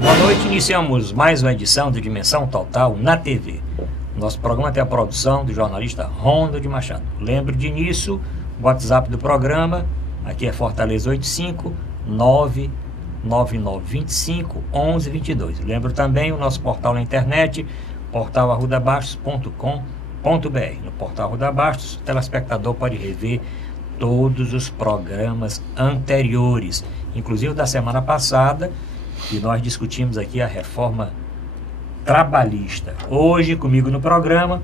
Boa noite, iniciamos mais uma edição de Dimensão Total na TV. Nosso programa tem a produção do jornalista Ronda de Machado. Lembre de início, o WhatsApp do programa, aqui é Fortaleza 85 99925 1122. Lembro também o nosso portal na internet, portalarrudabastos.com.br. No portal Arruda Bastos, o telespectador pode rever todos os programas anteriores, inclusive da semana passada, que nós discutimos aqui a reforma trabalhista. Hoje, comigo no programa,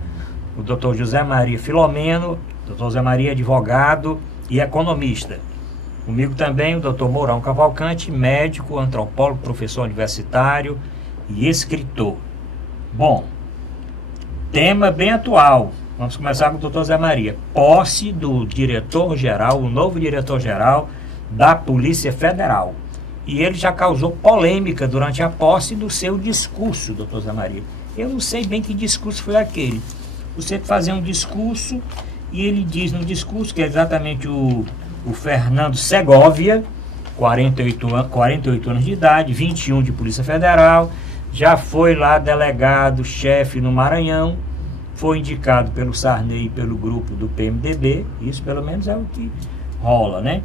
o Dr. José Maria Filomeno. Dr. José Maria é advogado e economista. Comigo também o Dr. Mourão Cavalcante, médico, antropólogo, professor universitário e escritor. Bom, tema bem atual. Vamos começar com o Dr. José Maria. Posse do diretor-geral, o novo diretor-geral da Polícia Federal. E ele já causou polêmica durante a posse do seu discurso, doutor Zé Maria. Eu não sei bem que discurso foi aquele. Você fazia um discurso e ele diz no discurso que é exatamente o Fernando Segovia, 48 anos de idade, 21 de Polícia Federal, já foi lá delegado, chefe no Maranhão, foi indicado pelo Sarney e pelo grupo do PMDB, isso pelo menos é o que rola, né?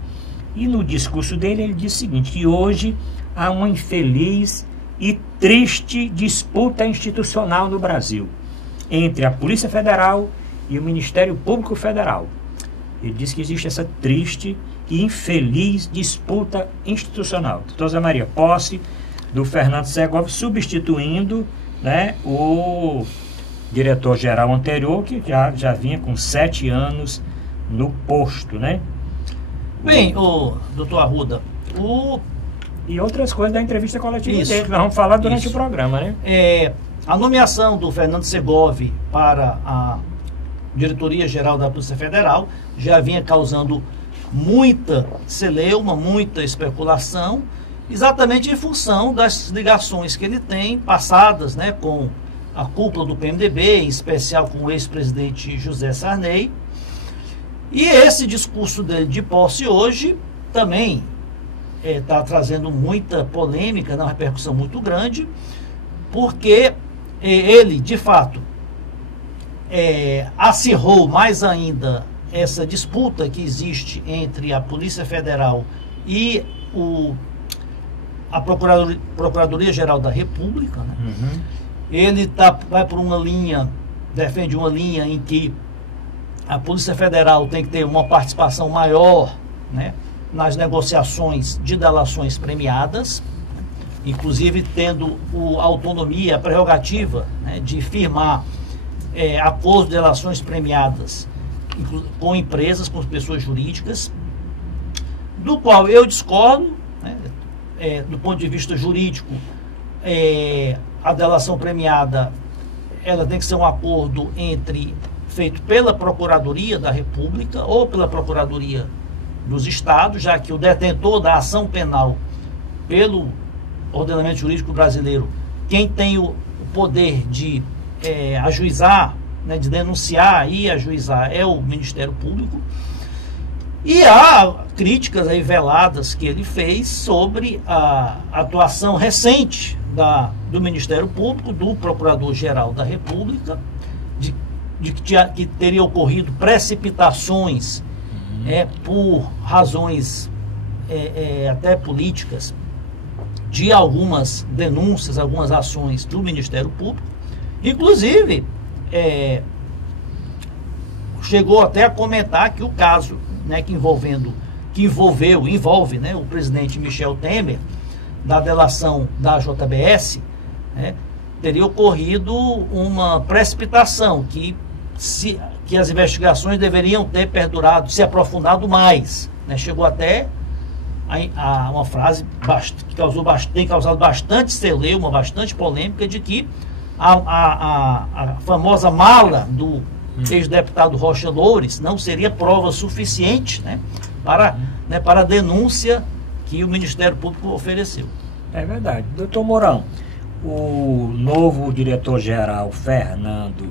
E no discurso dele ele disse o seguinte, que hoje há uma infeliz e triste disputa institucional no Brasil entre a Polícia Federal e o Ministério Público Federal. Ele disse que existe essa triste e infeliz disputa institucional. Doutor Zé Maria, posse do Fernando Segovia substituindo, né, o diretor-geral anterior, que já vinha com 7 anos no posto, né? Bem, o doutor Arruda, e outras coisas da entrevista coletiva dele, que nós vamos falar durante o programa, né? A nomeação do Fernando Segovia para a diretoria-geral da Polícia Federal já vinha causando muita celeuma, muita especulação, exatamente em função das ligações que ele tem passadas, né, com a cúpula do PMDB, em especial com o ex-presidente José Sarney. E esse discurso dele de posse hoje também está trazendo muita polêmica, uma repercussão muito grande, porque ele, de fato, acirrou mais ainda essa disputa que existe entre a Polícia Federal e a Procuradoria-Geral da República, né? Uhum. Ele vai por uma linha, defende uma linha em que a Polícia Federal tem que ter uma participação maior, né, nas negociações de delações premiadas, inclusive tendo a autonomia, a prerrogativa, né, de firmar acordos de delações premiadas com empresas, com pessoas jurídicas, do qual eu discordo, né, do ponto de vista jurídico. A delação premiada, ela tem que ser um acordo feito pela Procuradoria da República ou pela Procuradoria dos Estados, já que o detentor da ação penal, pelo ordenamento jurídico brasileiro, quem tem o poder de ajuizar, né, de denunciar e ajuizar é o Ministério Público. E há críticas aí veladas que ele fez sobre a atuação recente do Ministério Público, do Procurador-Geral da República, que teria ocorrido precipitações por razões até políticas de algumas denúncias, algumas ações do Ministério Público. Inclusive, chegou até a comentar que o caso, né, envolve, né, o presidente Michel Temer, da delação da JBS, né, teria ocorrido uma precipitação, que as investigações deveriam ter perdurado, se aprofundado mais, né? Chegou até a uma frase que tem causado bastante celeuma, bastante polêmica, de que a famosa mala do ex-deputado Rocha Loures não seria prova suficiente, né, para a denúncia que o Ministério Público ofereceu. É verdade. Doutor Mourão, o novo diretor-geral Fernando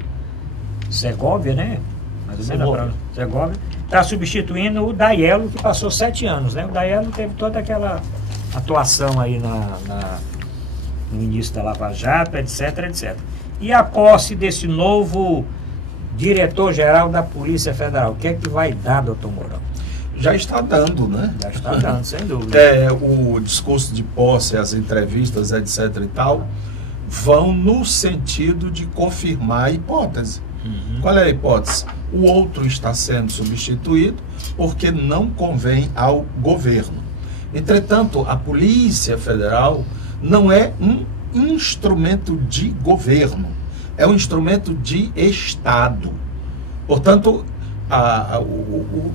Segovia, né? Segovia está substituindo o Daiello, que passou 7 anos, né? O Daiello teve toda aquela atuação aí no início da Lava Jato, etc, etc. E a posse desse novo diretor-geral da Polícia Federal, o que é que vai dar, doutor Mourão? Já está dando, né? Já está dando, sem dúvida. O discurso de posse, as entrevistas, etc e tal, vão no sentido de confirmar a hipótese. Qual é a hipótese? O outro está sendo substituído porque não convém ao governo. Entretanto, a Polícia Federal não é um instrumento de governo, é um instrumento de Estado. Portanto,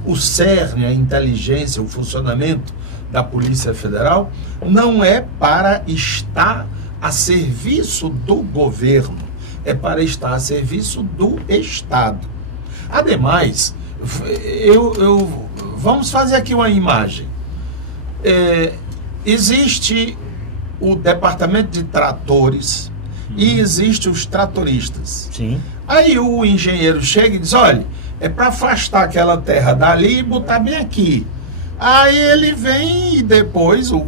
o cerne, a inteligência, o funcionamento da Polícia Federal não é para estar a serviço do governo, é para estar a serviço do Estado. Ademais, vamos fazer aqui uma imagem. Existe o departamento de tratores e existe os tratoristas. Sim. Aí o engenheiro chega e diz, olha, é para afastar aquela terra dali e botar bem aqui. Aí ele vem e depois o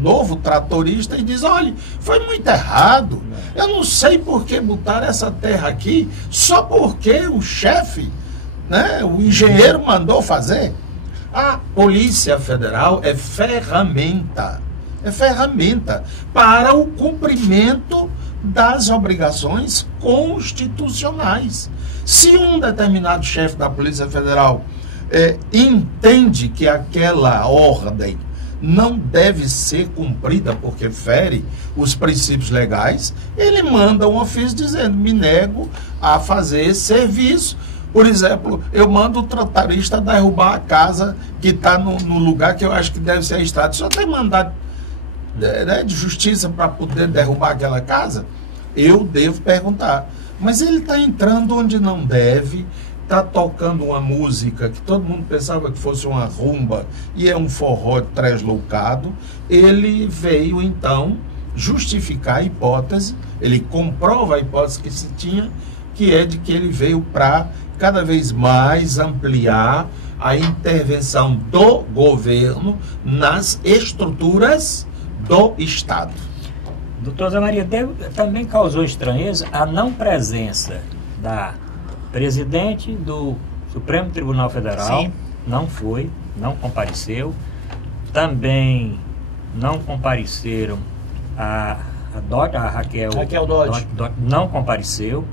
novo tratorista e diz, olha, foi muito errado. Eu não sei por que botar essa terra aqui, só porque o chefe, né, o engenheiro mandou fazer. A Polícia Federal é ferramenta para o cumprimento das obrigações constitucionais. Se um determinado chefe da Polícia Federal entende que aquela ordem não deve ser cumprida porque fere os princípios legais, ele manda um ofício dizendo, me nego a fazer esse serviço. Por exemplo, eu mando o tratorista derrubar a casa que está no lugar que eu acho que deve ser a estrada. Só tem mandado de justiça para poder derrubar aquela casa? Eu devo perguntar. Mas ele está entrando onde não deve, está tocando uma música que todo mundo pensava que fosse uma rumba e é um forró tresloucado. Ele veio, então, justificar a hipótese, ele comprova a hipótese que se tinha, que é de que ele veio para cada vez mais ampliar a intervenção do governo nas estruturas do Estado. Doutor Zé Maria, também causou estranheza a não presença da presidente do Supremo Tribunal Federal. Sim. Não foi, não compareceu. Também não compareceram a Raquel Dodge. Não compareceu.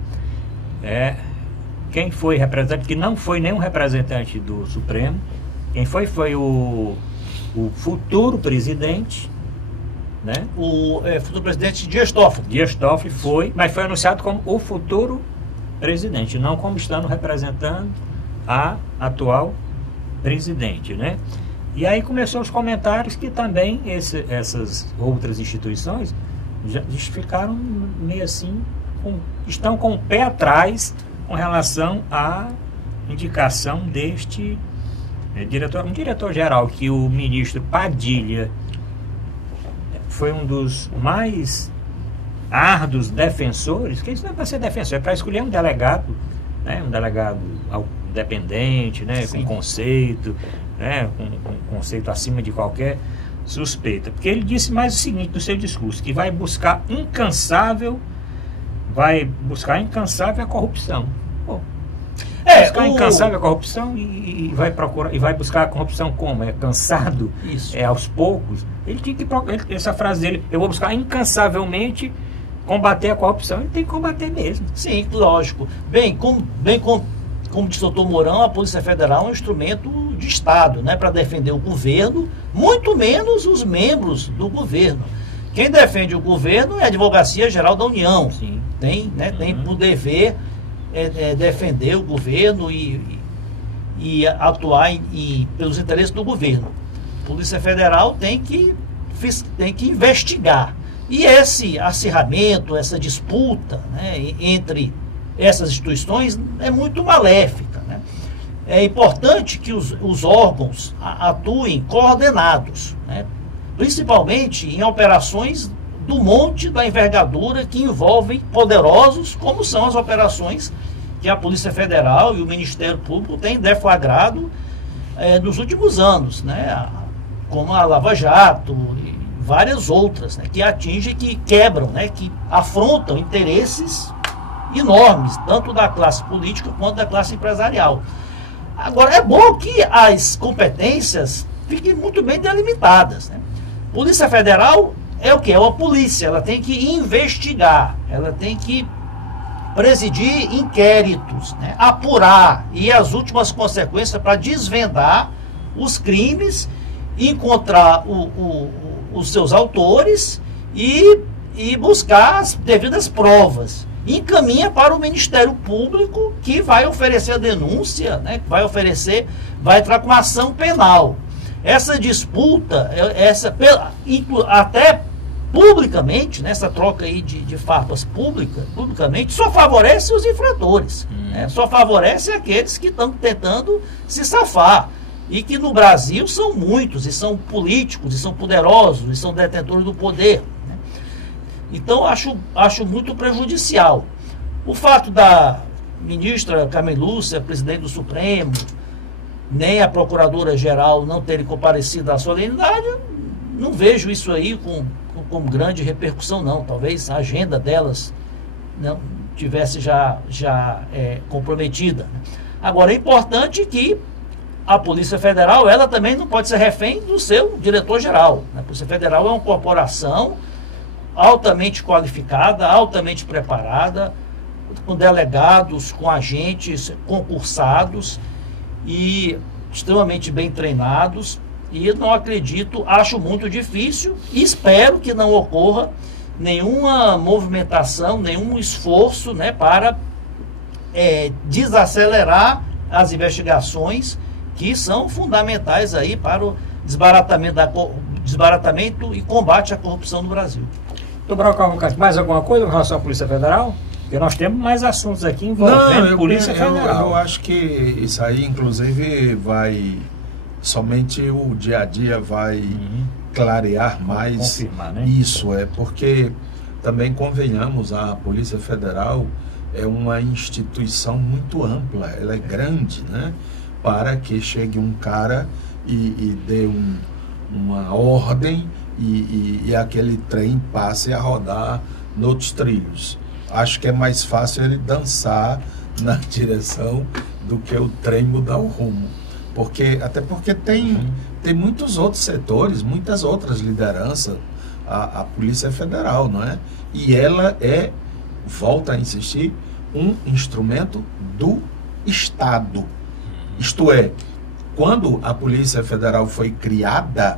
Quem foi representante, que não foi nenhum representante do Supremo, quem foi o futuro presidente, né? O futuro presidente Dias Toffoli. Dias Toffoli foi, mas foi anunciado como o futuro presidente, não como estando representando a atual presidente, né? E aí começou os comentários que também essas outras instituições já ficaram meio assim, estão com o pé atrás com relação à indicação deste diretor-geral, que o ministro Padilha foi um dos mais árduos defensores, que isso não é para ser defensor, é para escolher um delegado, né, um delegado independente, né, com conceito, né, com conceito acima de qualquer suspeita. Porque ele disse mais o seguinte no seu discurso, que vai buscar incansável a corrupção. Pô, buscar incansável a corrupção e vai buscar a corrupção como? É cansado? Isso. É aos poucos? Ele tinha que, essa frase dele, eu vou buscar incansavelmente combater a corrupção. Ele tem que combater mesmo. Sim, lógico. Como disse o doutor Mourão, a Polícia Federal é um instrumento de Estado, né, para defender o governo, muito menos os membros do governo. Quem defende o governo é a Advocacia Geral da União. Sim. Tem por dever defender o governo e atuar pelos interesses do governo. A Polícia Federal tem que investigar. E esse acirramento, essa disputa, né, entre essas instituições é muito maléfica, né? É importante que os órgãos atuem coordenados, né? Principalmente em operações do monte da envergadura que envolvem poderosos, como são as operações que a Polícia Federal e o Ministério Público têm deflagrado nos últimos anos, né? Como a Lava Jato, várias outras, né, que atingem, que quebram, né, que afrontam interesses enormes, tanto da classe política quanto da classe empresarial. Agora, é bom que as competências fiquem muito bem delimitadas, né? Polícia Federal é o que? É uma polícia, ela tem que investigar, ela tem que presidir inquéritos, né? Apurar e as últimas consequências para desvendar os crimes, encontrar os seus autores e buscar as devidas provas. Encaminha para o Ministério Público, que vai oferecer a denúncia, né? Vai entrar com uma ação penal. Essa disputa, até publicamente, nessa troca aí de farpas publicamente, só favorece os infratores, né? Só favorece aqueles que estão tentando se safar. E que no Brasil são muitos, e são políticos, e são poderosos, e são detentores do poder, né? Então, acho muito prejudicial. O fato da ministra Carmen Lúcia, presidente do Supremo, nem a procuradora-geral não terem comparecido à solenidade, não vejo isso aí com grande repercussão, não. Talvez a agenda delas não tivesse já comprometida. Agora, é importante que a Polícia Federal, ela também não pode ser refém do seu diretor-geral. A Polícia Federal é uma corporação altamente qualificada, altamente preparada, com delegados, com agentes concursados e extremamente bem treinados. E não acredito, acho muito difícil e espero que não ocorra nenhuma movimentação, nenhum esforço, né, para desacelerar as investigações que são fundamentais aí para o desbaratamento e combate à corrupção no Brasil. Doutor Cavalcante, mais alguma coisa em relação à Polícia Federal? Porque nós temos mais assuntos aqui envolvendo Polícia Federal. Eu acho que isso aí, inclusive, somente o dia a dia vai clarear mais. Confirmar, né? Isso, porque também convenhamos, a Polícia Federal é uma instituição muito ampla, ela é grande, né? Para que chegue um cara e dê uma ordem e aquele trem passe a rodar noutros trilhos. Acho que é mais fácil ele dançar na direção do que o trem mudar o rumo. Até porque tem muitos outros setores, muitas outras lideranças, a Polícia Federal, não é? E ela volta a insistir, um instrumento do Estado. Isto é, quando a Polícia Federal foi criada,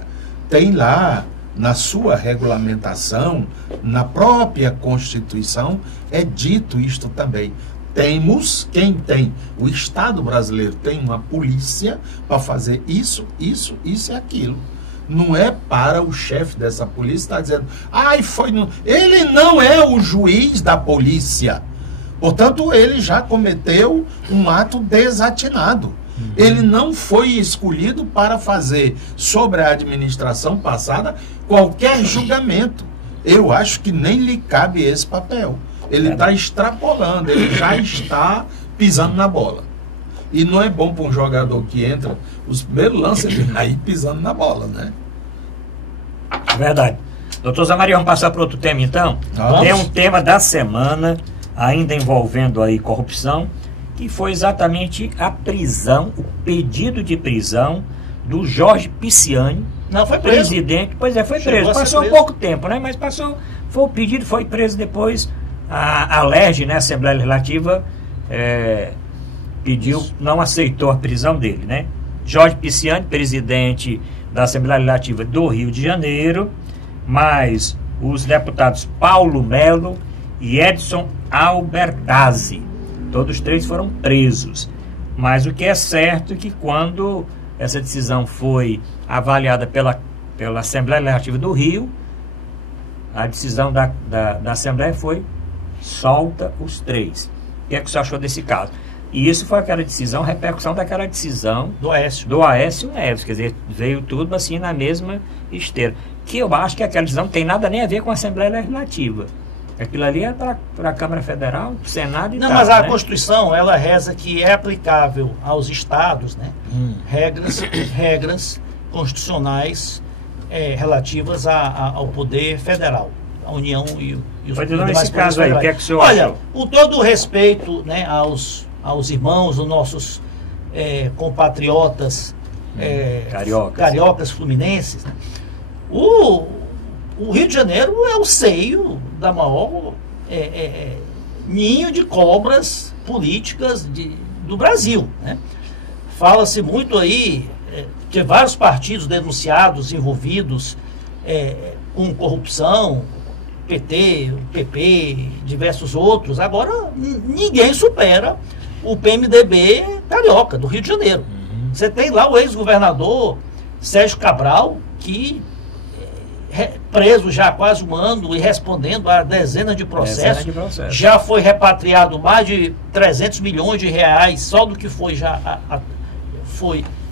tem lá na sua regulamentação, na própria Constituição, é dito isto também. Quem tem, o Estado brasileiro tem uma polícia para fazer isso e aquilo. Não é para o chefe dessa polícia estar dizendo, ele não é o juiz da polícia. Portanto, ele já cometeu um ato desatinado. Ele não foi escolhido para fazer sobre a administração passada qualquer julgamento. Eu acho que nem lhe cabe esse papel. Ele está extrapolando, ele já está pisando na bola. E não é bom para um jogador que entra, os primeiros lances ele vai pisando na bola, né? Verdade. Doutor Zé Maria, vamos passar para outro tema então? Tem um tema da semana, ainda envolvendo aí corrupção, que foi exatamente a prisão, o pedido de prisão do Jorge Pisciani. Não, foi preso. Presidente, foi preso. Passou pouco tempo, né? Mas foi o pedido, foi preso depois. A LERJ, né, a Assembleia Legislativa, não aceitou a prisão dele, né? Jorge Pisciani, presidente da Assembleia Legislativa do Rio de Janeiro, mais os deputados Paulo Melo e Edson Albertazzi. Todos três foram presos. Mas o que é certo é que quando essa decisão foi avaliada pela Assembleia Legislativa do Rio, a decisão da Assembleia foi solta os três. O que é que você achou desse caso? E isso foi aquela decisão, repercussão daquela decisão do Aécio Neves, quer dizer, veio tudo assim na mesma esteira. Que eu acho que aquela decisão não tem nada nem a ver com a Assembleia Legislativa. Aquilo ali é para a Câmara Federal, para o Senado e não, tal, mas a né? Constituição, ela reza que é aplicável aos estados, né? Regras constitucionais relativas ao poder federal, a União e os demais poderes caso aí, o que é que o senhor Olha, achou? com todo o respeito, né, aos irmãos, os nossos compatriotas cariocas fluminenses, né, o Rio de Janeiro é o seio da maior ninho de cobras políticas do Brasil, né? Fala-se muito aí de vários partidos denunciados, envolvidos com corrupção, PT, PP, diversos outros. Agora, ninguém supera o PMDB carioca, do Rio de Janeiro. Você tem lá o ex-governador Sérgio Cabral, que preso já há quase um ano e respondendo a dezenas de processos. Já foi repatriado mais de 300 milhões de reais só do que foi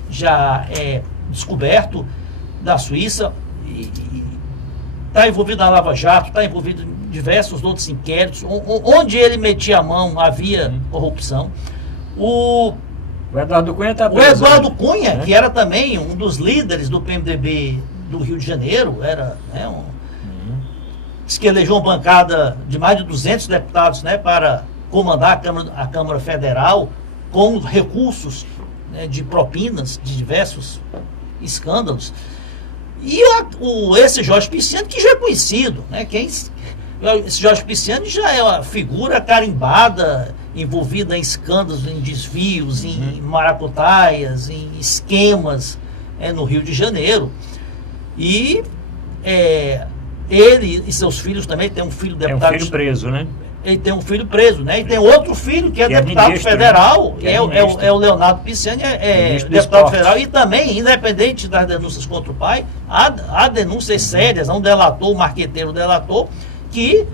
já descoberto da Suíça. Está envolvido na Lava Jato, está envolvido em diversos outros inquéritos. Onde ele metia a mão havia corrupção. O Eduardo Cunha está preso. O Eduardo Cunha, que era também um dos líderes do PMDB do Rio de Janeiro, era diz que elegeu uma bancada de mais de 200 deputados, né, para comandar a Câmara Federal com recursos, né, de propinas de diversos escândalos. E esse Jorge Pisciani, que já é conhecido, né, esse Jorge Pisciani já é uma figura carimbada, envolvida em escândalos, em desvios, em maracutaias, em esquemas no Rio de Janeiro. E ele e seus filhos também, tem um filho deputado. Tem um filho preso, né? Ele tem um filho preso, né? E tem outro filho que é deputado ministro, federal, né? É o Leonardo Pisciani, deputado federal, e também, independente das denúncias contra o pai, há denúncias sérias, há um delator, um marqueteiro delator, que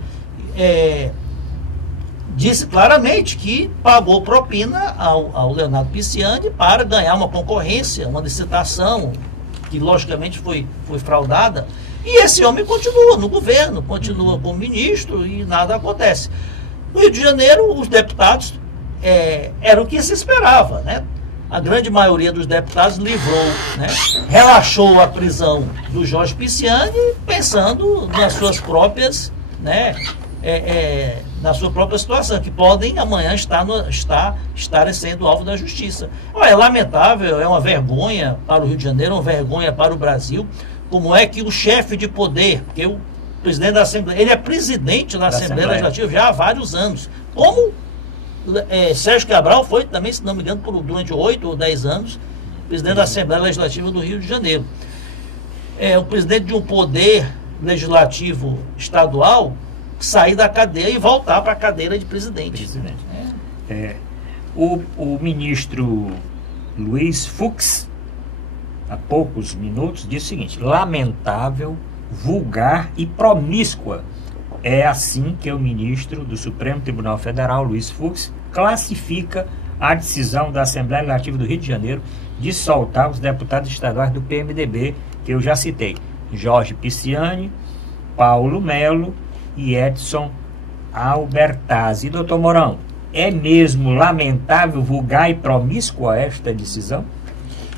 disse claramente que pagou propina ao Leonardo Pisciani para ganhar uma concorrência, uma licitação, que logicamente foi fraudada. E esse homem continua no governo, continua como ministro e nada acontece. No Rio de Janeiro, os deputados, era o que se esperava, né? A grande maioria dos deputados livrou, né? Relaxou a prisão do Jorge Pisciani, pensando nas suas próprias, né? Na sua própria situação, que podem amanhã estar sendo alvo da justiça. É lamentável, é uma vergonha para o Rio de Janeiro, é uma vergonha para o Brasil. Como é que o chefe de poder, porque o presidente da Assembleia, ele é presidente da Assembleia Legislativa já há vários anos, como Sérgio Cabral foi também, se não me engano, durante 8 ou 10 anos, presidente da Assembleia Legislativa do Rio de Janeiro. O presidente de um poder legislativo estadual sair da cadeia e voltar para a cadeira de presidente. O ministro Luiz Fux, há poucos minutos, disse o seguinte: lamentável, vulgar e promíscua. É assim que o ministro do Supremo Tribunal Federal, Luiz Fux, classifica a decisão da Assembleia Legislativa do Rio de Janeiro de soltar os deputados estaduais do PMDB, que eu já citei: Jorge Pisciani, Paulo Melo e Edson Albertazzi. Doutor Mourão, é mesmo lamentável, vulgar e promíscua esta decisão?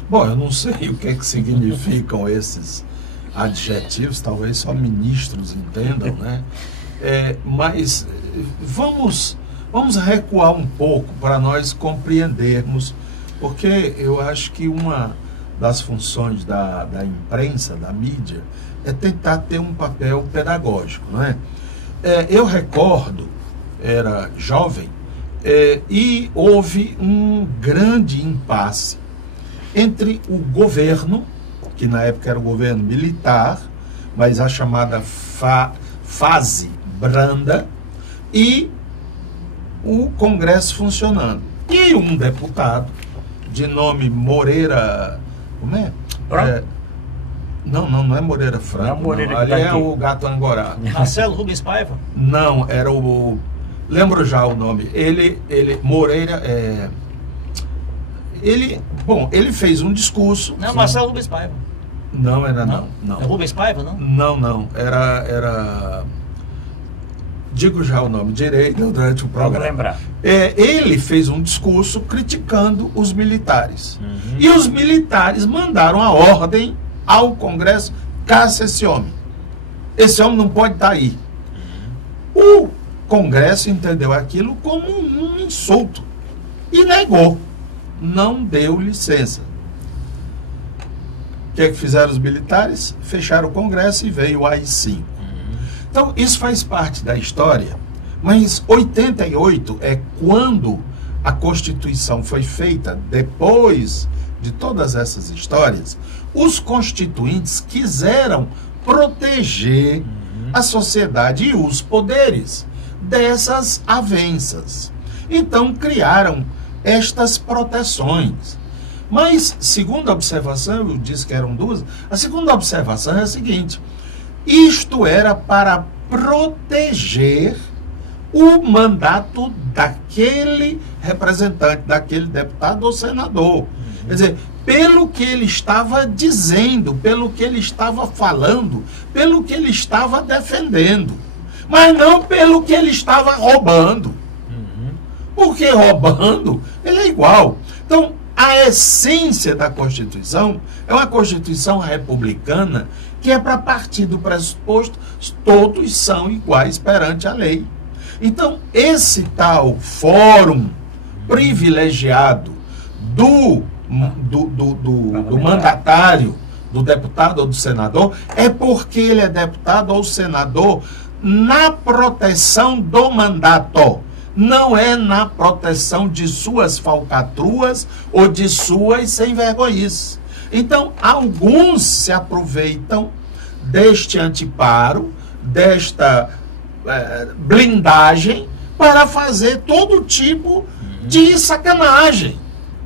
Bom, eu não sei o que é que significam esses adjetivos, talvez só ministros entendam, né? Mas vamos recuar um pouco para nós compreendermos, porque eu acho que uma das funções da imprensa, da mídia, é tentar ter um papel pedagógico, não é? Eu recordo, era jovem, e houve um grande impasse entre o governo, que na época era o governo militar, mas a chamada fase branda, e o Congresso funcionando. E um deputado de nome Moreira... Como é? Não é Moreira Franco. Não é Moreira, não. Ali é o Gato Angorá. Marcelo Rubens Paiva? Não, era o... Lembro já o nome. Moreira... Ele fez um discurso... Não, Marcelo Rubens Paiva. Não era não. É Rubens Paiva, não? Não. Era... Digo já o nome direito durante o programa. Vamos lembrar. Ele fez um discurso criticando os militares. E os militares mandaram a ordem ao Congresso caça esse homem. Esse homem não pode estar aí. O Congresso entendeu aquilo como um insulto e negou. Não deu licença. O que é que fizeram os militares? Fecharam o Congresso e veio o AI-5. Então, isso faz parte da história, mas 88 é quando a Constituição foi feita. Depois de todas essas histórias, os constituintes quiseram proteger a sociedade e os poderes dessas avanças. Então, criaram estas proteções. Mas, segunda observação, eu disse que eram duas, a segunda observação é a seguinte: isto era para proteger o mandato daquele representante, daquele deputado ou senador. Quer dizer, pelo que ele estava dizendo, pelo que ele estava falando, pelo que ele estava defendendo, mas não pelo que ele estava roubando. Porque roubando, ele é igual. Então, a essência da Constituição é uma Constituição republicana que é para partir do pressuposto todos são iguais perante a lei. Então, esse tal fórum privilegiado do mandatário, do deputado ou do senador, é porque ele é deputado ou senador na proteção do mandato. Não é na proteção de suas falcatruas ou de suas sem-vergonhices. Então, alguns se aproveitam deste anteparo, desta blindagem, para fazer todo tipo de sacanagem,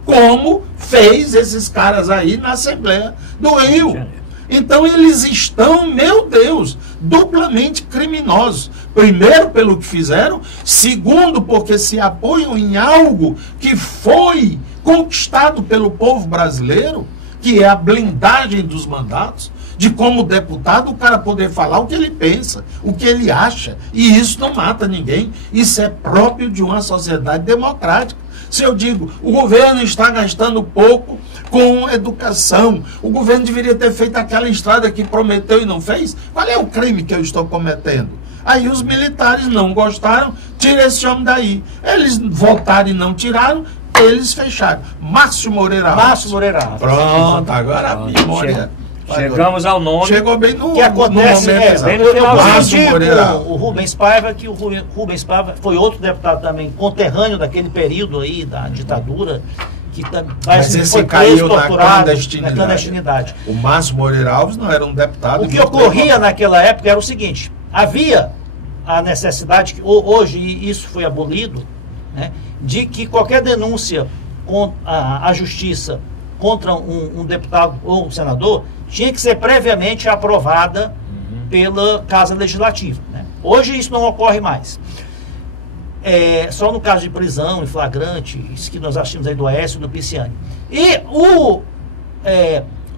como fez esses caras aí na Assembleia do Rio. Então, eles estão, meu Deus, duplamente criminosos. Primeiro, pelo que fizeram. Segundo, porque se apoiam em algo que foi conquistado pelo povo brasileiro, que é a blindagem dos mandatos, de como deputado o cara poder falar o que ele pensa, o que ele acha. E isso não mata ninguém. Isso é próprio de uma sociedade democrática. Se eu digo, o governo está gastando pouco com educação, o governo deveria ter feito aquela estrada que prometeu e não fez, qual é o crime que eu estou cometendo? Aí os militares não gostaram, tira esse homem daí. Eles votaram e não tiraram, eles fecharam. Márcio Moreira Alves. Márcio Moreira Alves. Pronto, agora a memória. Chegamos ao nome. Chegou bem no, que acontece, no momento. O Rubens Paiva, que o Rubens Paiva foi outro deputado também, conterrâneo daquele período aí da ditadura, que mas esse caiu na clandestinidade. O Márcio Moreira Alves não era um deputado. O que ocorria naquela época era o seguinte: havia a necessidade, que hoje isso foi abolido, né, de que qualquer denúncia à justiça contra um deputado ou um senador tinha que ser previamente aprovada pela Casa Legislativa, né? Hoje isso não ocorre mais. Só no caso de prisão em flagrante, isso que nós achamos aí do Aécio e do Pisciani. E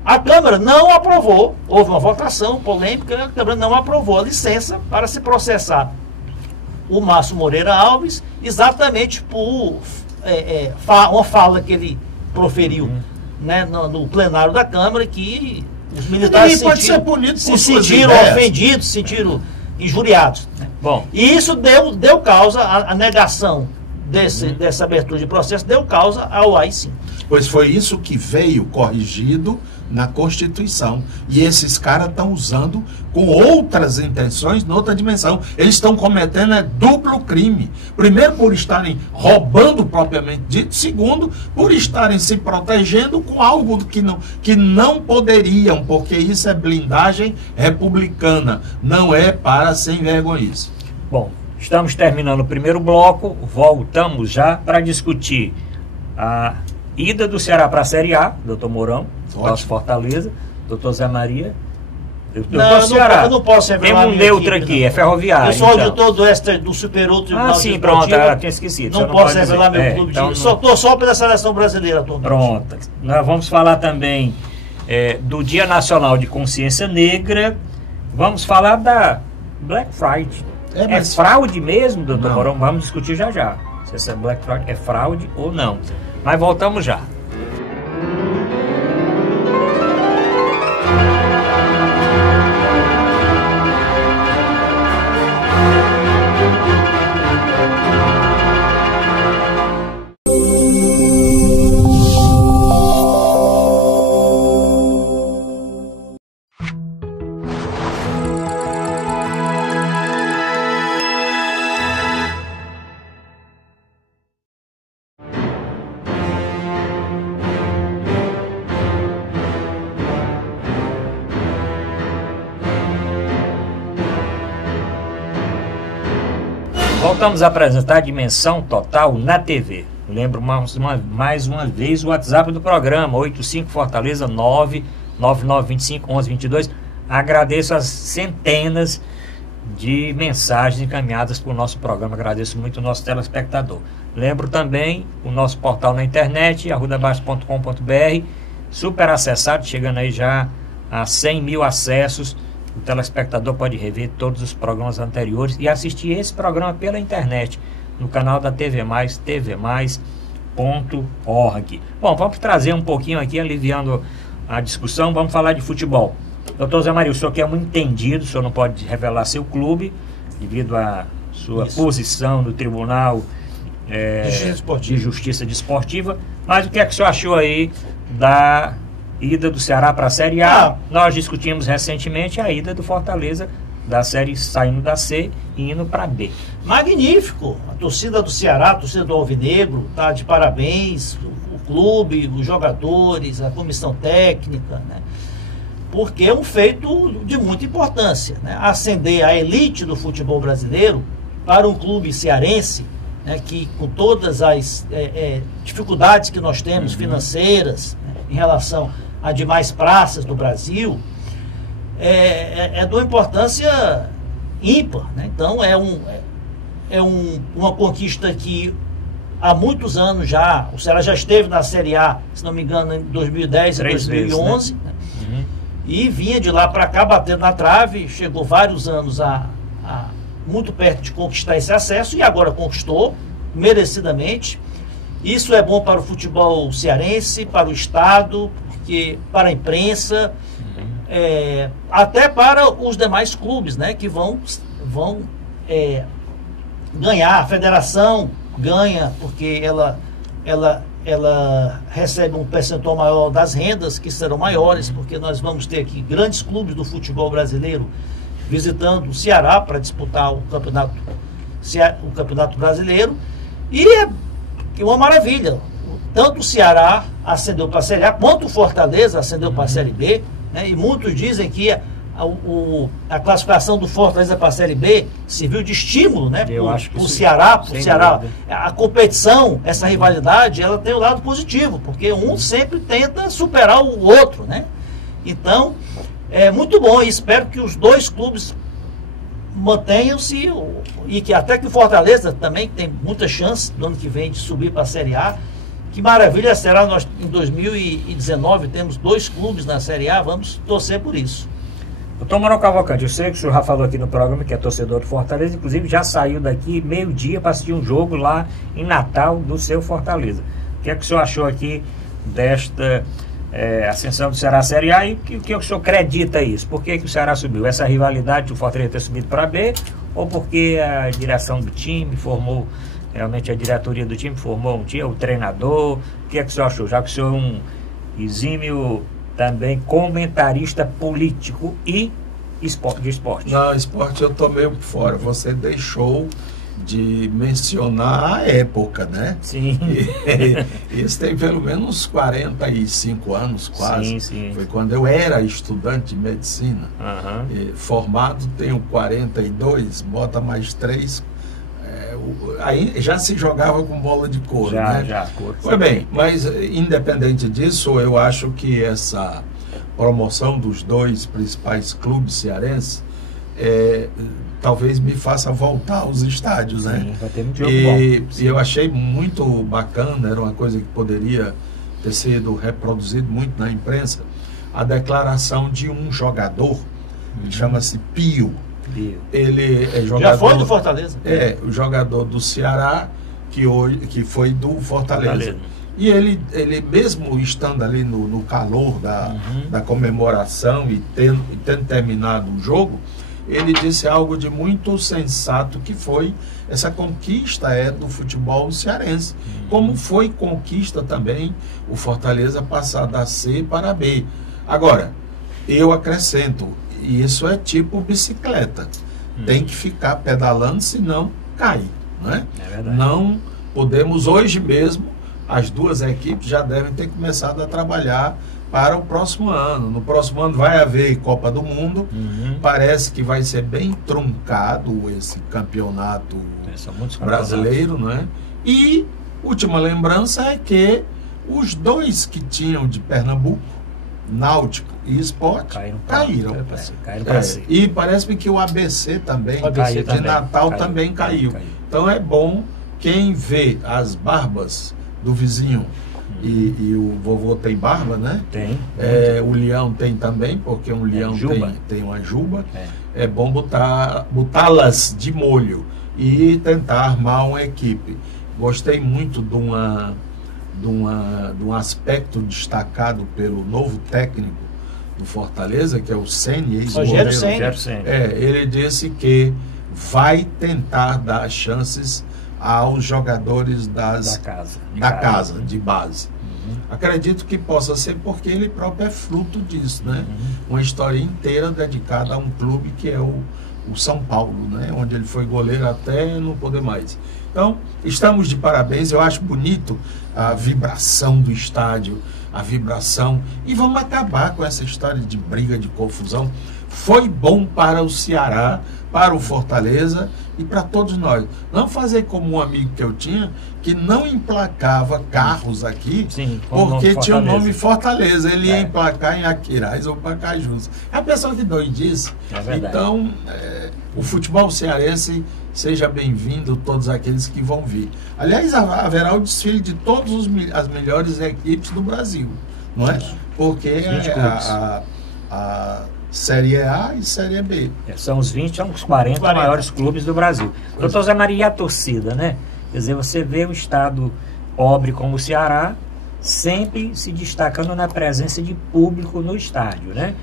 a Câmara não aprovou, houve uma votação polêmica, a Câmara não aprovou a licença para se processar o Márcio Moreira Alves, exatamente por uma fala que ele proferiu, né, no plenário da Câmara, que os militares se sentiram ofendidos, se sentiram injuriados, né? Bom. E isso deu causa, a negação dessa abertura de processo deu causa ao AI-5. Pois foi isso que veio corrigido na Constituição. E esses caras estão usando com outras intenções, noutra dimensão. Eles estão cometendo duplo crime. Primeiro, por estarem roubando propriamente dito. Segundo, por estarem se protegendo com algo que não poderiam, porque isso é blindagem republicana. Não é para sem vergonhice. Bom, estamos terminando o primeiro bloco. Voltamos já para discutir a ida do Ceará para a Série A, doutor Mourão, nosso Fortaleza, doutor Zé Maria. Eu não posso revelar. Tem um neutro aqui, é Ferroviário. Eu sou auditor do Superior Tribunal de Esportivo. Pronto, tinha esquecido. Não posso revelar meu clube de... Estou só pela seleção brasileira atualmente. Pronto. Nós vamos falar também do Dia Nacional de Consciência Negra. Vamos falar da Black Friday. É fraude mesmo, doutor Mourão? Vamos discutir já já. Se essa Black Friday é fraude ou não. Mas voltamos já. Voltamos a apresentar a Dimensão Total na TV. Lembro mais uma vez o WhatsApp do programa, 85 Fortaleza 99925 1122. Agradeço as centenas de mensagens encaminhadas para o nosso programa. Agradeço muito o nosso telespectador. Lembro também o nosso portal na internet, arrudabaixo.com.br, super acessado, chegando aí já a 100 mil acessos. O telespectador pode rever todos os programas anteriores e assistir esse programa pela internet, no canal da TV Mais, tvmais.org. Bom, vamos trazer um pouquinho aqui, aliviando a discussão, vamos falar de futebol. Doutor Zé Maria, o senhor que é um entendido, o senhor não pode revelar seu clube, devido à sua posição no Tribunal de Justiça Desportiva, mas o que é que o senhor achou aí da ida do Ceará para a Série A? Nós discutimos recentemente a ida do Fortaleza da Série, saindo da C e indo para B. Magnífico! A torcida do Ceará, a torcida do Alvinegro, tá de parabéns, o clube, os jogadores, a comissão técnica, né? Porque é um feito de muita importância, né? Ascender a elite do futebol brasileiro para um clube cearense, né, que com todas as dificuldades que nós temos financeiras, né, em relação a demais praças do Brasil, é de uma importância ímpar, né? Então uma conquista que há muitos anos já, o Ceará já esteve na Série A, se não me engano, em 2010 e 2011, né? E vinha de lá para cá batendo na trave, chegou vários anos muito perto de conquistar esse acesso e agora conquistou merecidamente. Isso é bom para o futebol cearense, para o Estado, para a imprensa, até para os demais clubes, né, que vão ganhar. A federação ganha porque ela recebe um percentual maior das rendas, que serão maiores, porque nós vamos ter aqui grandes clubes do futebol brasileiro visitando o Ceará para disputar o campeonato brasileiro. E é uma maravilha. Tanto o Ceará ascendeu para a Série A, quanto o Fortaleza ascendeu para a Série B, né? E muitos dizem que a classificação do Fortaleza para a Série B serviu de estímulo, né, para o Ceará. A competição, essa rivalidade, ela tem um lado positivo, porque um sempre tenta superar o outro, né? Então, é muito bom, e espero que os dois clubes mantenham-se, e que até que o Fortaleza também tem muita chance no ano que vem de subir para a Série A. Que maravilha será, nós em 2019 temos 2 clubes na Série A, vamos torcer por isso. Doutor Manuel Cavalcante, eu sei que o senhor já falou aqui no programa que é torcedor do Fortaleza, inclusive já saiu daqui meio-dia para assistir um jogo lá em Natal do seu Fortaleza. O que é que o senhor achou aqui desta ascensão do Ceará à Série A e o que o senhor acredita isso? Por que o Ceará subiu? Essa rivalidade do Fortaleza ter subido para B ou porque a direção do time formou, realmente a diretoria do time formou o treinador? O que é que o senhor achou? Já que o senhor é um exímio também comentarista político e de esporte. Não, esporte eu tô meio fora. Você deixou de mencionar a época, né? Sim. Isso tem pelo menos 45 anos, quase. Sim. Foi quando eu era estudante de medicina. Formado, tenho 42, bota mais 3. Aí já se jogava com bola de couro, né? Foi bem, mas independente disso, eu acho que essa promoção dos 2 principais clubes cearenses talvez me faça voltar aos estádios, né? Sim, vai ter muito jogo bom. E eu achei muito bacana, era uma coisa que poderia ter sido reproduzido muito na imprensa, a declaração de um jogador, que chama-se Pio. Ele é jogador, já foi do Fortaleza? O jogador do Ceará, que foi do Fortaleza. E ele mesmo estando ali no calor da comemoração e tendo terminado o jogo, ele disse algo de muito sensato, que foi essa conquista do futebol cearense. Como foi conquista também o Fortaleza passar da C para a B. Agora, eu acrescento, e isso é tipo bicicleta. Tem que ficar pedalando, senão cai, né? Não podemos, hoje mesmo, as 2 equipes já devem ter começado a trabalhar para o próximo ano. No próximo ano vai haver Copa do Mundo. Parece que vai ser bem truncado esse campeonato brasileiro, né? E última lembrança é que os dois que tinham de Pernambuco, Náutico e Sport, caíram. E parece-me que o ABC também, de Natal, também caiu. Então é bom quem vê as barbas do vizinho, e o vovô tem barba, né? Tem. O leão tem também, porque um leão tem uma juba. É bom botá-las de molho e tentar armar uma equipe. Gostei muito de um aspecto destacado pelo novo técnico do Fortaleza, que é o Ceni, Rogério Ceni. Ele disse que vai tentar dar chances aos jogadores da casa, de base. Acredito que possa ser porque ele próprio é fruto disso, né? Uma história inteira dedicada a um clube que é o São Paulo, né? Onde ele foi goleiro até não poder mais. Então, estamos de parabéns. Eu acho bonito a vibração do estádio, a vibração, e vamos acabar com essa história de briga, de confusão. Foi bom para o Ceará, para o Fortaleza e para todos nós. Não fazer como um amigo que eu tinha, que não emplacava carros aqui, porque tinha o nome Fortaleza. Ele ia emplacar em Aquiraz ou Pacajus. É a pessoa que disse. Então, o futebol cearense, seja bem-vindo todos aqueles que vão vir. Aliás, haverá o desfile de todas as melhores equipes do Brasil, não é? Porque a Série A e Série B. São os 20 a uns 40 maiores clubes do Brasil. Doutor Zé Maria, e a torcida, né? Quer dizer, você vê um estado pobre como o Ceará sempre se destacando na presença de público no estádio, né?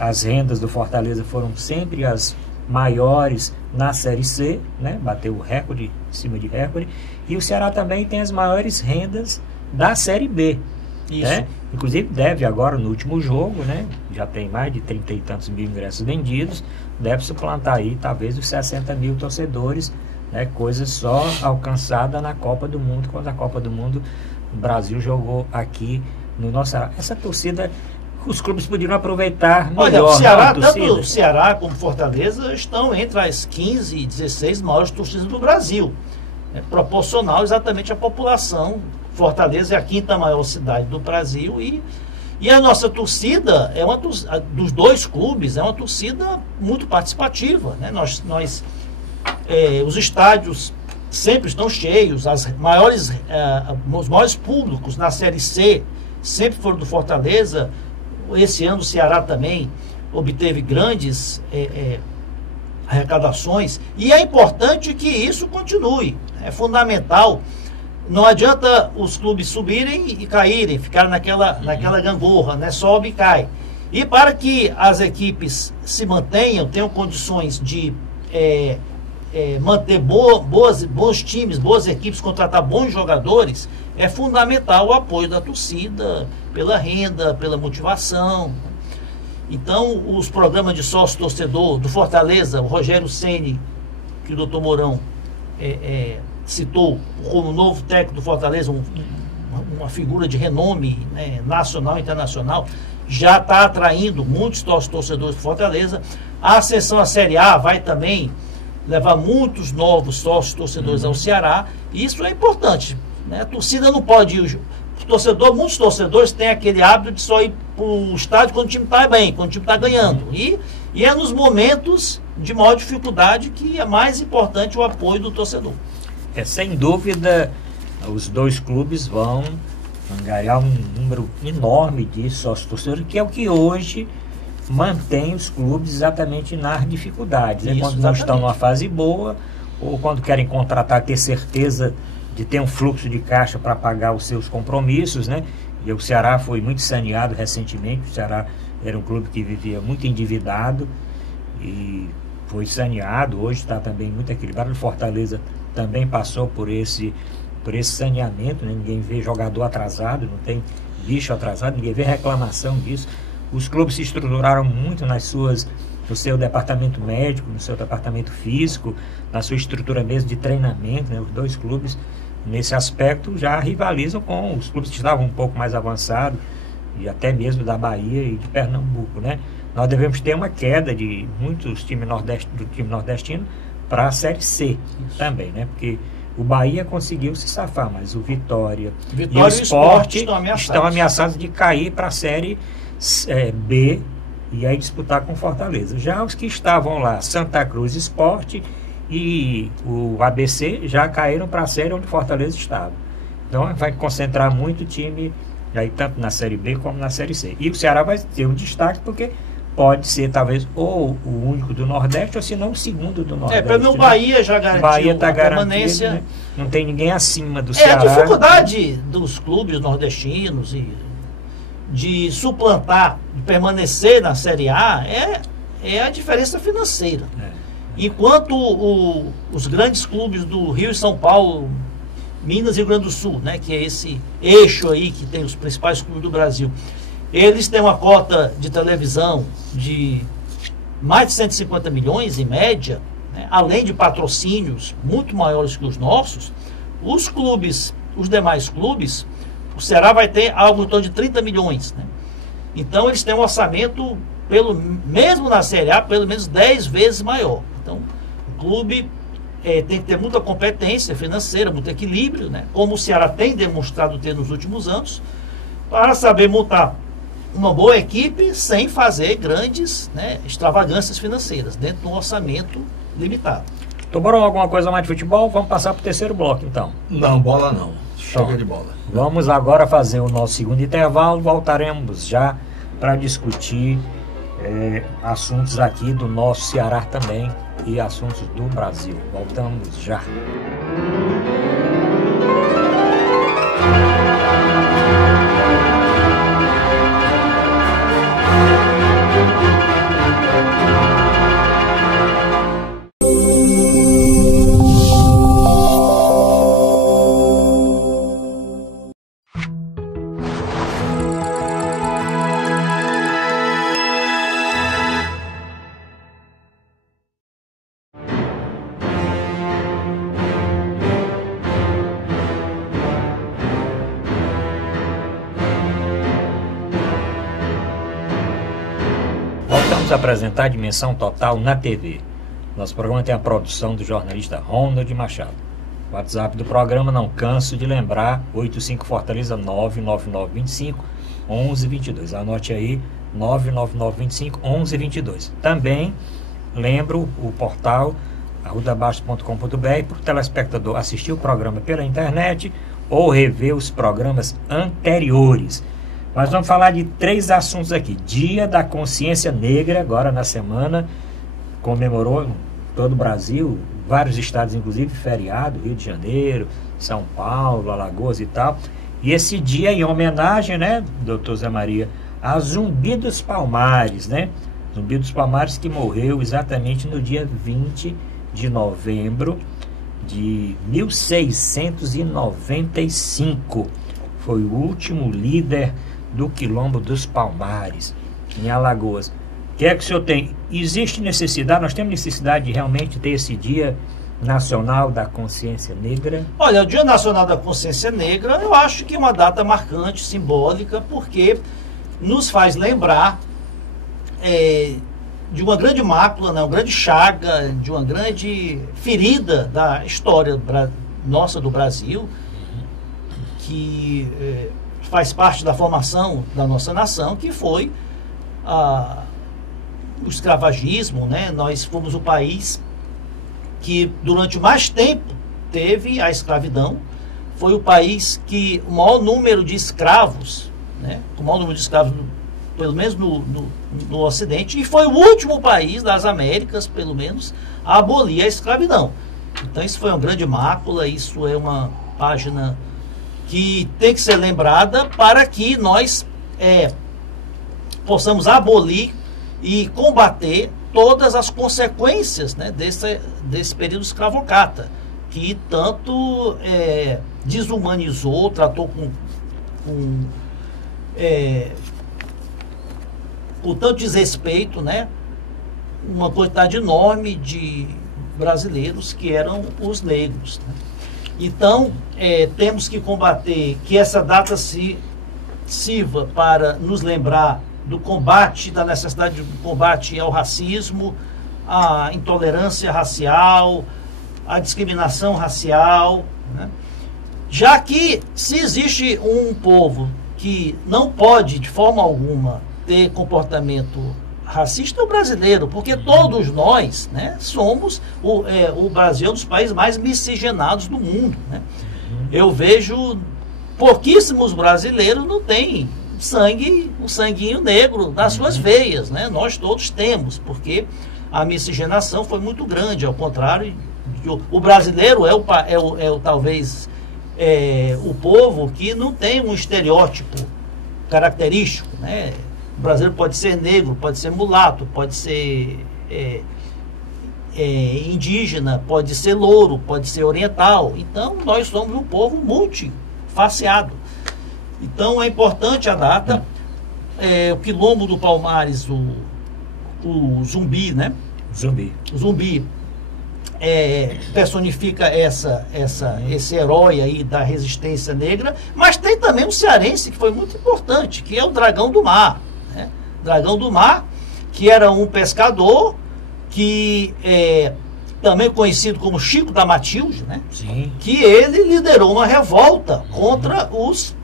As rendas do Fortaleza foram sempre as maiores na Série C, né? Bateu recorde em cima de recorde. E o Ceará também tem as maiores rendas da Série B. Né? Inclusive deve agora no último jogo, né? Já tem mais de 30 e tantos mil ingressos vendidos, deve suplantar aí talvez os 60 mil torcedores, né? Coisa só alcançada na Copa do Mundo, quando a Copa do Mundo o Brasil jogou aqui no nosso... Essa torcida, os clubes poderiam aproveitar melhor. Olha, o Ceará, tanto o Ceará como Fortaleza estão entre as 15 e 16 maiores torcidas do Brasil, proporcional exatamente à população. Fortaleza é a quinta maior cidade do Brasil e a nossa torcida dos dois clubes é uma torcida muito participativa, né? Os estádios sempre estão cheios, os maiores públicos na Série C sempre foram do Fortaleza. Esse ano o Ceará também obteve grandes arrecadações, e é importante que isso continue, é fundamental. Não adianta os clubes subirem e caírem, ficar naquela gangorra, né? Sobe e cai. E para que as equipes se mantenham, tenham condições de manter bons times, boas equipes, contratar bons jogadores, é fundamental o apoio da torcida, pela renda, pela motivação. Então, os programas de sócio-torcedor do Fortaleza, o Rogério Ceni, que o doutor Mourão citou como novo técnico do Fortaleza, uma figura de renome, né, nacional e internacional, já está atraindo muitos torcedores do Fortaleza. A ascensão à Série A vai também levar muitos novos sócios torcedores ao Ceará, e isso é importante, né? A torcida não pode ir. Muitos torcedores têm aquele hábito de só ir para o estádio quando o time está bem, quando o time está ganhando. E é nos momentos de maior dificuldade que é mais importante o apoio do torcedor. Sem dúvida, os dois clubes vão angariar um número enorme de sócios torcedores, que é o que hoje mantém os clubes exatamente nas dificuldades, né? Quando não estão numa fase boa, ou quando querem contratar, ter certeza de ter um fluxo de caixa para pagar os seus compromissos, né? E o Ceará foi muito saneado recentemente. O Ceará era um clube que vivia muito endividado e foi saneado, hoje está também muito equilibrado. O Fortaleza também passou por esse saneamento, né? Ninguém vê jogador atrasado, não tem bicho atrasado, ninguém vê reclamação disso. Os clubes se estruturaram muito no seu departamento médico, no seu departamento físico, na sua estrutura mesmo de treinamento, né? Os dois clubes, nesse aspecto, já rivalizam com os clubes que estavam um pouco mais avançados, e até mesmo da Bahia e de Pernambuco, né? Nós devemos ter uma queda de muitos times do time nordestino para a Série C também, né? Porque o Bahia conseguiu se safar, mas o Vitória e o Sport estão ameaçados de cair para a Série B e aí disputar com Fortaleza. Já os que estavam lá, Santa Cruz Sport e o ABC, já caíram para a série onde Fortaleza estava. Então vai concentrar muito time aí, tanto na Série B como na Série C. E o Ceará vai ter um destaque porque pode ser talvez ou o único do Nordeste ou se não o segundo do Nordeste. Pelo menos o Bahia já garantiu Bahia tá a permanência. Né? Não tem ninguém acima do Ceará. A dificuldade dos clubes nordestinos de suplantar, de permanecer na Série A é a diferença financeira. Enquanto os grandes clubes do Rio e São Paulo, Minas e Rio Grande do Sul, né, que é esse eixo aí que tem os principais clubes do Brasil, eles têm uma cota de televisão de mais de 150 milhões em média, né, além de patrocínios muito maiores que os nossos. Os demais clubes, o Ceará vai ter algo em torno de 30 milhões. Né? Então eles têm um orçamento, mesmo na Série A, pelo menos 10 vezes maior. Então o clube tem que ter muita competência financeira, muito equilíbrio, né? Como o Ceará tem demonstrado ter nos últimos anos, para saber montar uma boa equipe sem fazer grandes, né, extravagâncias financeiras, dentro de um orçamento limitado. Tomaram alguma coisa mais de futebol? Vamos passar para o terceiro bloco, então. Não, bola não. Chega de bola. Vamos agora fazer o nosso segundo intervalo. Voltaremos já para discutir assuntos aqui do nosso Ceará também e assuntos do Brasil. Voltamos já. Apresentar a Dimensão Total na TV. Nosso programa tem a produção do jornalista Ronald Machado. O WhatsApp do programa, não canso de lembrar, 85 Fortaleza 99925 1122. Anote aí, 99925 1122. Também lembro o portal arrudabastos.com.br para o telespectador assistir o programa pela internet ou rever os programas anteriores. Nós vamos falar de 3 assuntos aqui. Dia da Consciência Negra, agora na semana, comemorou em todo o Brasil, vários estados, inclusive feriado, Rio de Janeiro, São Paulo, Alagoas e tal. E esse dia em homenagem, né, doutor Zé Maria, a Zumbi dos Palmares, né? Zumbi dos Palmares, que morreu exatamente no dia 20 de novembro de 1695. Foi o último líder do Quilombo dos Palmares, em Alagoas. O que é que o senhor tem? Existe necessidade, nós temos necessidade de realmente ter esse Dia Nacional da Consciência Negra? Olha, o Dia Nacional da Consciência Negra, eu acho que é uma data marcante, simbólica, porque nos faz lembrar de uma grande mácula, né, uma grande chaga, de uma grande ferida da história nossa do Brasil, que faz parte da formação da nossa nação, que foi o escravagismo, né? Nós fomos o país que durante mais tempo teve a escravidão, foi o país que o maior número de escravos, né? O maior número de escravos, pelo menos no Ocidente, e foi o último país das Américas, pelo menos, a abolir a escravidão. Então isso foi uma grande mácula, isso é uma página que tem que ser lembrada para que nós possamos abolir e combater todas as consequências, né, desse período escravocrata, que tanto desumanizou, tratou com tanto desrespeito, né, uma quantidade enorme de brasileiros que eram os negros, né? Então, temos que combater, que essa data se sirva para nos lembrar do combate, da necessidade do combate ao racismo, à intolerância racial, à discriminação racial, né? Já que se existe um povo que não pode de forma alguma ter comportamento racista, é o brasileiro, porque todos nós, né, somos, o Brasil é um dos países mais miscigenados do mundo, né? Eu vejo pouquíssimos brasileiros não têm sangue, o sanguinho negro nas suas veias, né? Nós todos temos, porque a miscigenação foi muito grande, ao contrário, o brasileiro talvez o povo que não tem um estereótipo característico, né? O brasileiro pode ser negro, pode ser mulato, pode ser indígena, pode ser louro, pode ser oriental. Então, nós somos um povo multifaceado. Então, é importante a data. O Quilombo do Palmares, o Zumbi, né? O Zumbi personifica esse herói aí da resistência negra, mas tem também um cearense que foi muito importante, que é o Dragão do Mar, né? Dragão do Mar, que era um pescador que também conhecido como Chico da Matilde, né? Sim. Que ele liderou uma revolta contra os...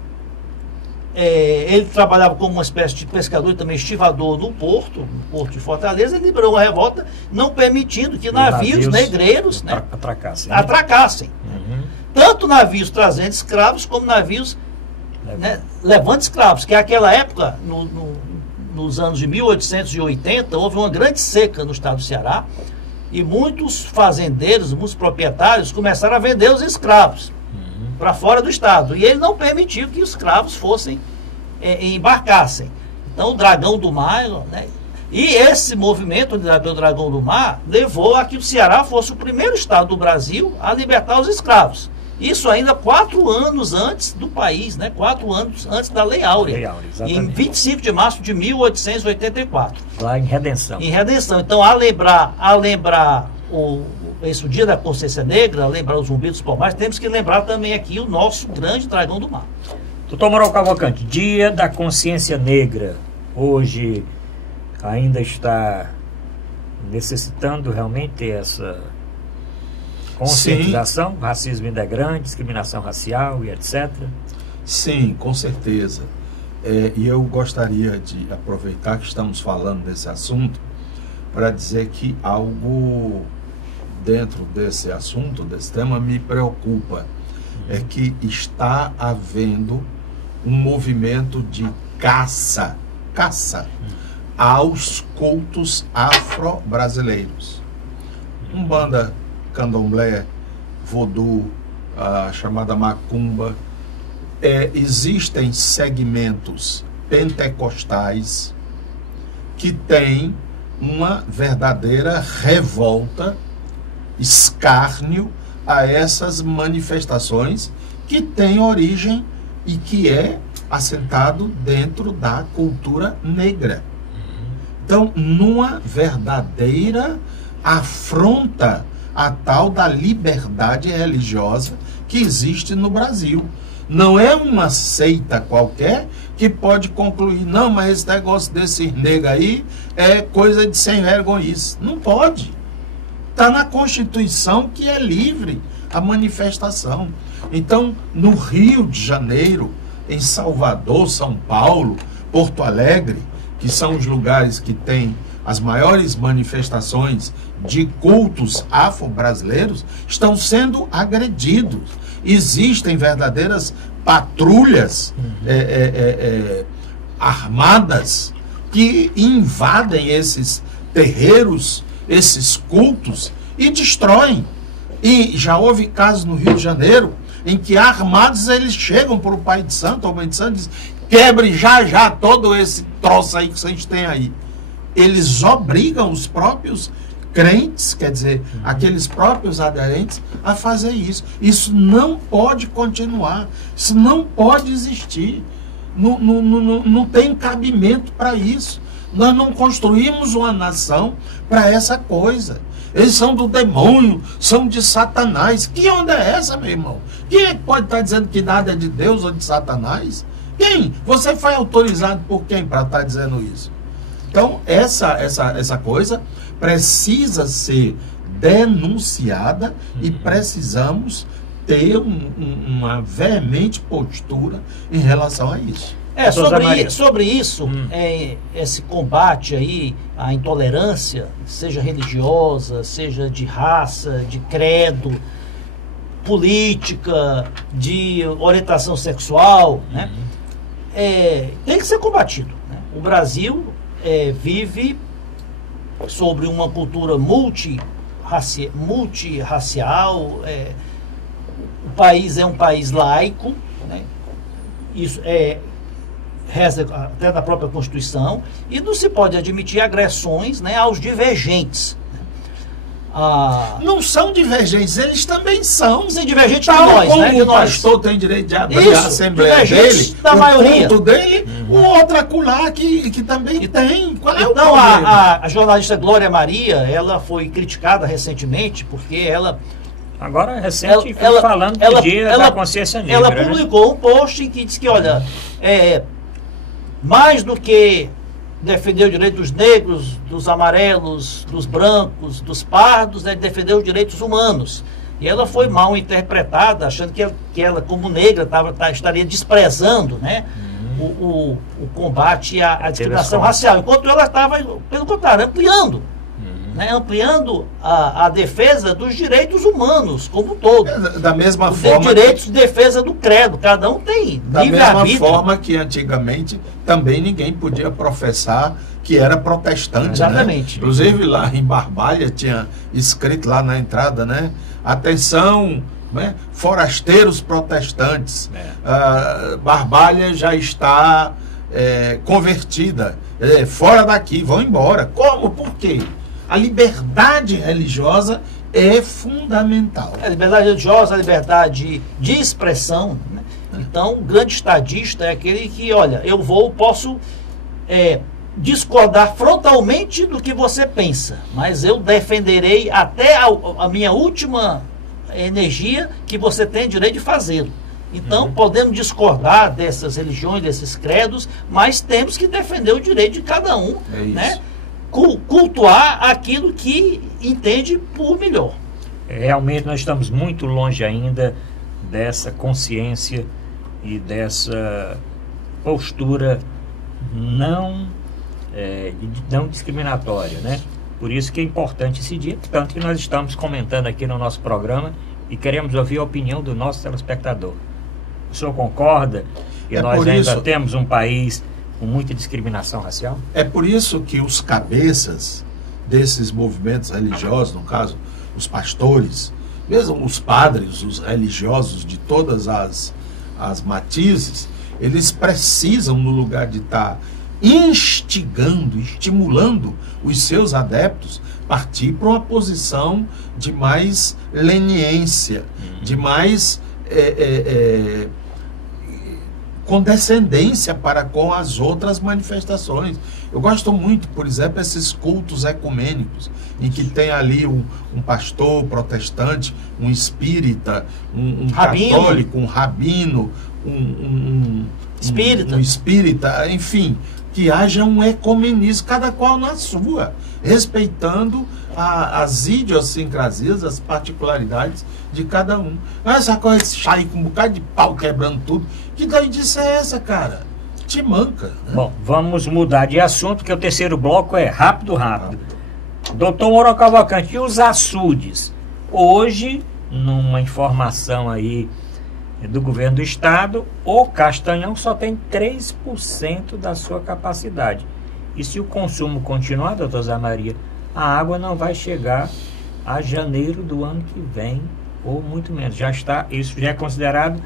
ele trabalhava como uma espécie de pescador e também estivador no porto de Fortaleza. Ele liderou uma revolta não permitindo que navios negreiros, né, atracassem. Tanto navios trazendo escravos como navios, né, levando escravos, que naquela época, nos anos de 1880, houve uma grande seca no estado do Ceará e muitos fazendeiros, muitos proprietários começaram a vender os escravos para fora do estado, e ele não permitiu que os escravos embarcassem. Então o Dragão do Mar, né, e esse movimento do Dragão do Mar levou a que o Ceará fosse o primeiro estado do Brasil a libertar os escravos. Isso ainda 4 anos antes do país, né? 4 anos antes da Lei Áurea. Em 25 de março de 1884. Lá em Redenção. Em Redenção. Então, a lembrar o Dia da Consciência Negra, lembrar os Zumbi dos Palmares, temos que lembrar também aqui o nosso grande Dragão do Mar. Doutor Manuel Cavalcante, Dia da Consciência Negra, hoje ainda está necessitando realmente ter essa conscientização? Sim. Racismo ainda é grande, discriminação racial e etc. Sim, com certeza. E eu gostaria de aproveitar que estamos falando desse assunto para dizer que algo dentro desse assunto, desse tema, me preocupa. É que está havendo um movimento de caça aos cultos afro-brasileiros. Umbanda, candomblé, vodú, a chamada macumba. Existem segmentos pentecostais que têm uma verdadeira revolta, escárnio a essas manifestações que têm origem e que é assentado dentro da cultura negra. Então, numa verdadeira afronta a tal da liberdade religiosa que existe no Brasil. Não é uma seita qualquer que pode concluir, não, mas esse negócio desse negro aí é coisa de sem vergonhice. Não pode. Está na Constituição que é livre a manifestação. Então, no Rio de Janeiro, em Salvador, São Paulo, Porto Alegre, que são os lugares que têm as maiores manifestações de cultos afro-brasileiros, estão sendo agredidos. Existem verdadeiras patrulhas armadas que invadem esses terreiros, esses cultos e destroem. E já houve casos no Rio de Janeiro em que armados eles chegam para o Pai de Santo, ou Mãe de Santo, e dizem, quebre já todo esse troço aí que vocês têm aí. Eles obrigam os próprios crentes, quer dizer, aqueles próprios aderentes, a fazer isso. Isso não pode continuar, isso não pode existir, não tem cabimento para isso. Nós não construímos uma nação para essa coisa. Eles são do demônio, são de Satanás. Que onda é essa, meu irmão? Quem é que pode estar dizendo que nada é de Deus ou de Satanás? Quem? Você foi autorizado por quem para estar dizendo isso? Então, essa coisa precisa ser denunciada e precisamos ter uma veemente postura em relação a isso. Sobre isso, esse combate aí à intolerância, seja religiosa, seja de raça, de credo, política, de orientação sexual, né? Tem que ser combatido, né? O Brasil vive sobre uma cultura multirracial, o país é um país laico, né? Isso reza até da própria Constituição, e não se pode admitir agressões, né, aos divergentes. Não são divergentes, eles também são. Sim, divergentes de nós, como né? O pastor tem direito de abrir a assembleia dele, da maioria. culto dele, o outro acolá que também tem. Qual é o então, problema? a jornalista Glória Maria, ela foi criticada recentemente, porque ela... Agora, recente, falando do dia da consciência negra. Ela publicou um post em que diz que, olha, mais do que defender o direito dos negros, dos amarelos, dos brancos, dos pardos, defender os direitos humanos. E ela foi mal interpretada, achando que ela como negra, estaria desprezando, né, o combate à discriminação racial. Enquanto ela estava, pelo contrário, ampliando. Ampliando a defesa dos direitos humanos como um todo. Da mesma forma... direitos de defesa do credo. Cada um tem da mesma forma que antigamente também ninguém podia professar que era protestante. Exatamente. Né? Inclusive lá em Barbalha tinha escrito lá na entrada, né? Atenção, né? Forasteiros protestantes. Barbalha já está convertida. Fora daqui, vão embora. Como? Por quê? A liberdade religiosa é fundamental. A liberdade religiosa, a liberdade de expressão, né? Então, o grande estadista é aquele que, olha, posso discordar frontalmente do que você pensa, mas eu defenderei até a minha última energia que você tem direito de fazê-lo. Então, podemos discordar dessas religiões, desses credos, mas temos que defender o direito de cada um, né? Cultuar aquilo que entende por melhor. Realmente nós estamos muito longe ainda dessa consciência e dessa postura não discriminatória, né? Por isso que é importante esse dia, tanto que nós estamos comentando aqui no nosso programa e queremos ouvir a opinião do nosso telespectador. O senhor concorda que nós ainda temos um país com muita discriminação racial? É por isso que os cabeças desses movimentos religiosos, no caso, os pastores, mesmo os padres, os religiosos de todas as matizes, eles precisam, no lugar de estar instigando, estimulando os seus adeptos, partir para uma posição de mais leniência, de mais condescendência para com as outras manifestações. Eu gosto muito, por exemplo, esses cultos ecumênicos, em que tem ali um pastor protestante, um espírita, um católico, um rabino, um espírita, enfim, que haja um ecumenismo, cada qual na sua, respeitando as idiosincrasias, as particularidades de cada um. Essa coisa de sair com um bocado de pau quebrando tudo, que doidice é essa, cara? Te manca. Né? Bom, vamos mudar de assunto, que o terceiro bloco é rápido. Doutor Mauro Cavalcante, e os açudes? Hoje, numa informação aí do governo do estado, o Castanhão só tem 3% da sua capacidade. E se o consumo continuar, doutor Zé Maria, a água não vai chegar a janeiro do ano que vem, ou muito menos. Isso já é considerado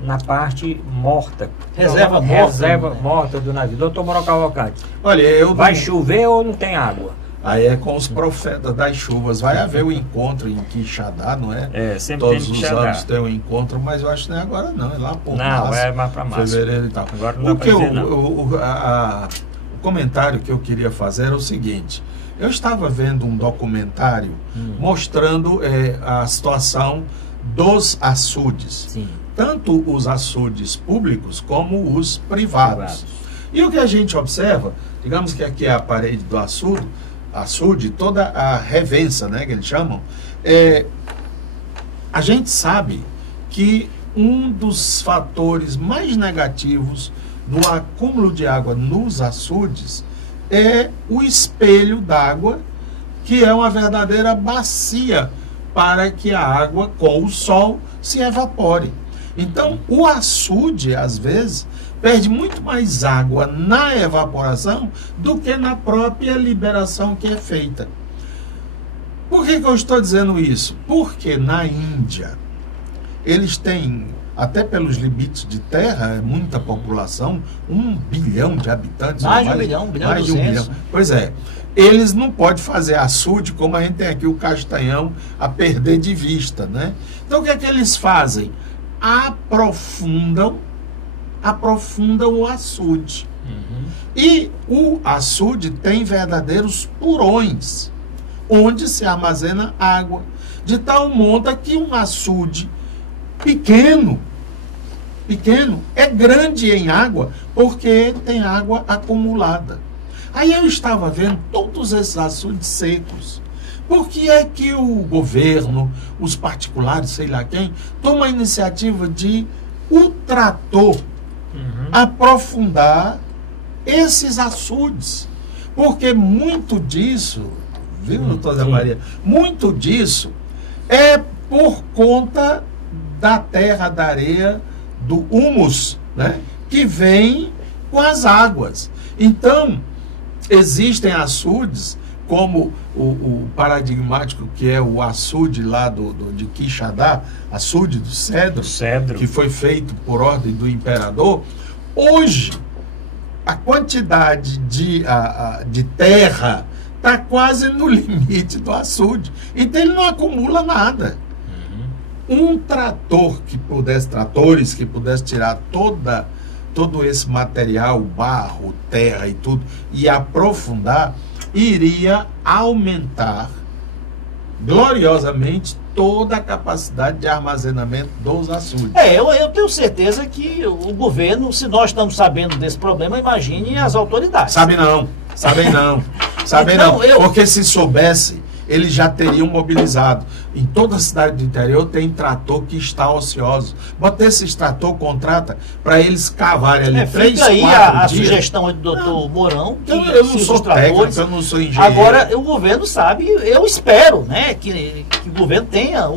na parte morta. Reserva morta do navio. Doutor Mauro Cavalcante, olha, vai chover ou não tem água? Aí é com os profetas das chuvas. Vai haver o encontro em Quixadá, não é? Sempre todos tem os anos tem um encontro, mas eu acho que não é agora não. É lá por março. É mais para março. Fevereiro e tal. Agora não dá pra dizer, não. O comentário que eu queria fazer era o seguinte. Eu estava vendo um documentário mostrando a situação dos açudes. Sim. Tanto os açudes públicos como os privados. E o que a gente observa, digamos que aqui é a parede do açude, toda a revença, né, que eles chamam, a gente sabe que um dos fatores mais negativos do acúmulo de água nos açudes é o espelho d'água, que é uma verdadeira bacia para que a água com o sol se evapore. Então, o açude, às vezes, perde muito mais água na evaporação do que na própria liberação que é feita. Por que eu estou dizendo isso? Porque na Índia, eles têm, até pelos limites de terra, é muita população, 1 bilhão de habitantes. Mais de 1 bilhão, 1 bilhão e 200. Pois é. Eles não podem fazer açude como a gente tem aqui o Castanhão a perder de vista, né? Então o que é que eles fazem? Aprofundam o açude. E o açude tem verdadeiros porões onde se armazena água, de tal monta que um açude pequeno é grande em água porque tem água acumulada. Aí eu estava vendo todos esses açudes secos. Por que é que o governo, os particulares, sei lá quem, toma a iniciativa de o trator aprofundar esses açudes? Porque muito disso, viu, doutora Zé Maria? Muito disso é por conta da terra, da areia, do humus, né, que vem com as águas. Então, existem açudes, como o paradigmático, que é o açude lá de Quixadá, açude do cedro, que foi feito por ordem do imperador. Hoje, a quantidade de terra está quase no limite do açude. Então, ele não acumula nada. Um tratores que pudesse tirar todo esse material, barro, terra e tudo, e aprofundar, iria aumentar gloriosamente toda a capacidade de armazenamento dos açudes. Eu tenho certeza que o governo, se nós estamos sabendo desse problema, imagine as autoridades. Sabem não. Então, porque se soubesse, eles já teriam mobilizado. Em toda a cidade do interior tem trator que está ocioso. Bota esse trator, contrata para eles cavarem ali 3, 4 dias. A sugestão do doutor Mourão, que eu não sou técnico, eu não sou engenheiro. Agora, o governo sabe, eu espero, né, que o governo tenha,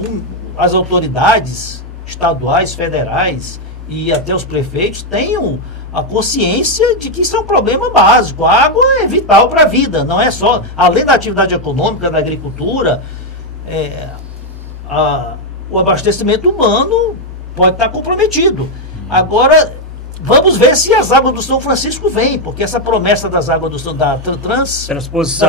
as autoridades estaduais, federais e até os prefeitos tenham a consciência de que isso é um problema básico. A água é vital para a vida, não é só, além da atividade econômica, da agricultura, o abastecimento humano pode estar comprometido. Agora, vamos ver se as águas do São Francisco vêm, porque essa promessa das águas da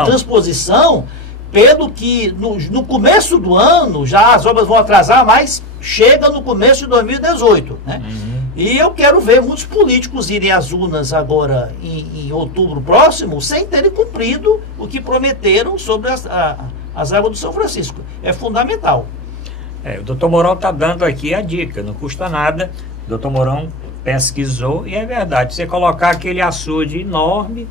transposição, pelo que no começo do ano, já as obras vão atrasar, mas chega no começo de 2018, né? E eu quero ver muitos políticos irem às urnas agora em outubro próximo sem terem cumprido o que prometeram sobre as águas do São Francisco. É fundamental. O doutor Mourão está dando aqui a dica, não custa nada. O doutor Mourão pesquisou e é verdade. Você colocar aquele açude enorme,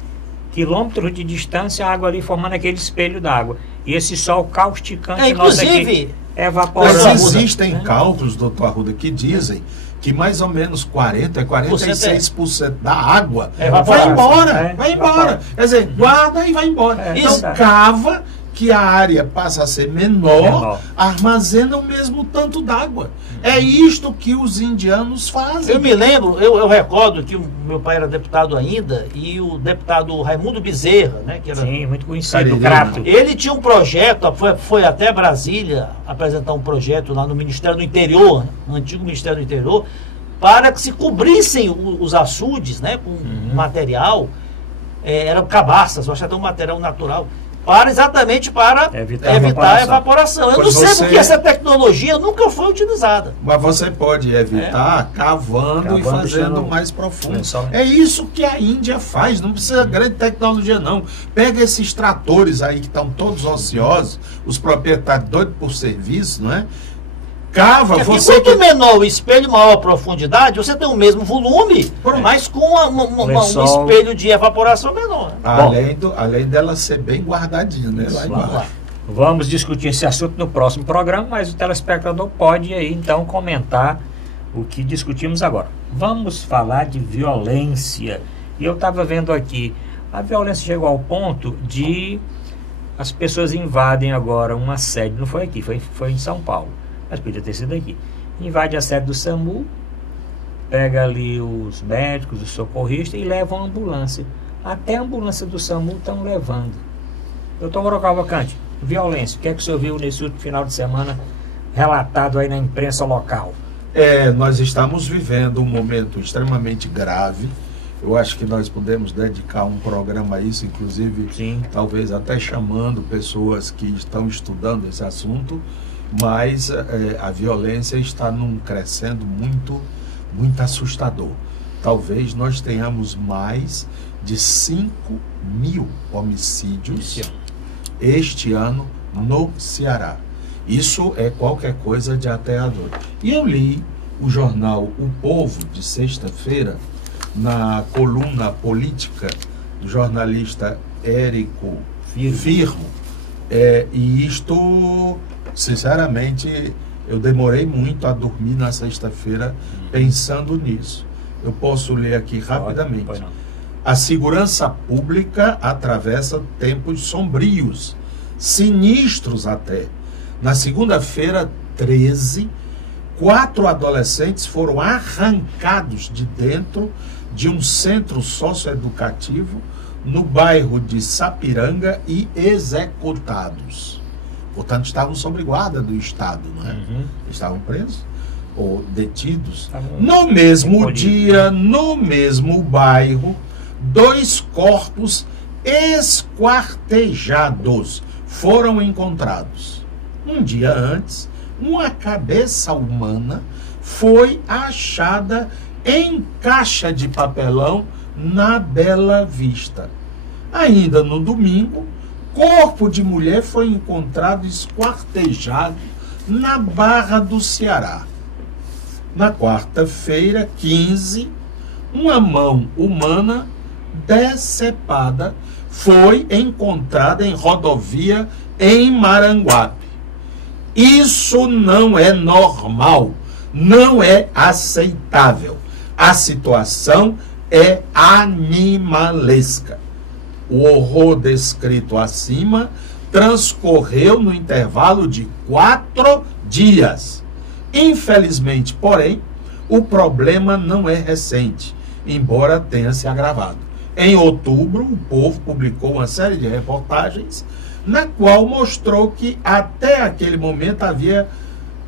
quilômetros de distância, a água ali formando aquele espelho d'água. E esse sol causticante nosso aqui evaporando. Mas existem cálculos, doutor Arruda, que dizem que mais ou menos 46% da água vai embora. Quer dizer, guarda e vai embora. Então, cava que a área passa a ser menor, armazena o mesmo tanto d'água. É isto que os indianos fazem. Eu me lembro, eu recordo que o meu pai era deputado ainda, e o deputado Raimundo Bezerra, né, que era muito conhecido, Crato. Ele tinha um projeto, foi até Brasília apresentar um projeto lá no Ministério do Interior, no antigo Ministério do Interior, para que se cobrissem os açudes, né, com material, eram cabaças, eu acho até um material natural, exatamente para evitar a evaporação. Eu não sei porque essa tecnologia nunca foi utilizada. Mas você pode evitar cavando e fazendo mais profundo. É isso que a Índia faz, não precisa de grande tecnologia não. Pega esses tratores aí que estão todos ociosos, os proprietários doidos por serviço, não é? cava, você quanto menor o espelho, maior a profundidade, você tem o mesmo volume, mas com um espelho de evaporação menor. Além dela ser bem guardadinha, né? Lá embaixo. Vamos discutir esse assunto no próximo programa, mas o telespectador pode aí então comentar o que discutimos agora. Vamos falar de violência. E eu estava vendo aqui, a violência chegou ao ponto de as pessoas invadem agora uma sede, não foi aqui, foi em São Paulo, mas podia ter sido aqui. Invade a sede do SAMU, pega ali os médicos, os socorristas e levam a ambulância. Até a ambulância do SAMU estão levando. Doutor Mauro Cavalcante, violência, o que é que o senhor viu nesse último final de semana relatado aí na imprensa local? Nós estamos vivendo um momento extremamente grave. Eu acho que nós podemos dedicar um programa a isso, inclusive, sim, talvez até chamando pessoas que estão estudando esse assunto, mas a violência está crescendo muito, muito assustador. Talvez nós tenhamos mais de 5.000 homicídios este ano no Ceará. Isso é qualquer coisa de aterrador. E eu li o jornal O Povo, de sexta-feira, na coluna política do jornalista Érico Firmo, e isto, sinceramente, eu demorei muito a dormir na sexta-feira pensando nisso. Eu posso ler aqui rapidamente. A segurança pública atravessa tempos sombrios, sinistros até. Na segunda-feira, 13, 4 adolescentes foram arrancados de dentro de um centro socioeducativo no bairro de Sapiranga e executados. Portanto, estavam sob guarda do Estado, não é? Estavam presos ou detidos. No mesmo dia, no mesmo bairro, 2 corpos esquartejados foram encontrados. Um dia antes, uma cabeça humana foi achada em caixa de papelão na Bela Vista. Ainda no domingo, corpo de mulher foi encontrado esquartejado na Barra do Ceará. Na quarta-feira, 15, uma mão humana decepada foi encontrada em rodovia em Maranguape. Isso não é normal, não é aceitável. A situação é animalesca. O horror descrito acima transcorreu no intervalo de 4 dias. Infelizmente, porém, o problema não é recente, embora tenha se agravado. Em outubro, o Povo publicou uma série de reportagens na qual mostrou que até aquele momento havia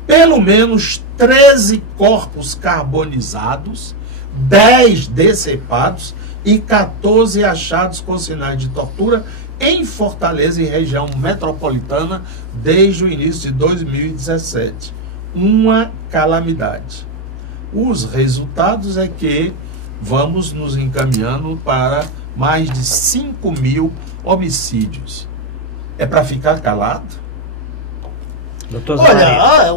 pelo menos 13 corpos carbonizados, 10 decepados e 14 achados com sinais de tortura em Fortaleza e região metropolitana desde o início de 2017. Uma calamidade. Os resultados é que vamos nos encaminhando para mais de 5.000 homicídios. É para ficar calado? Olha,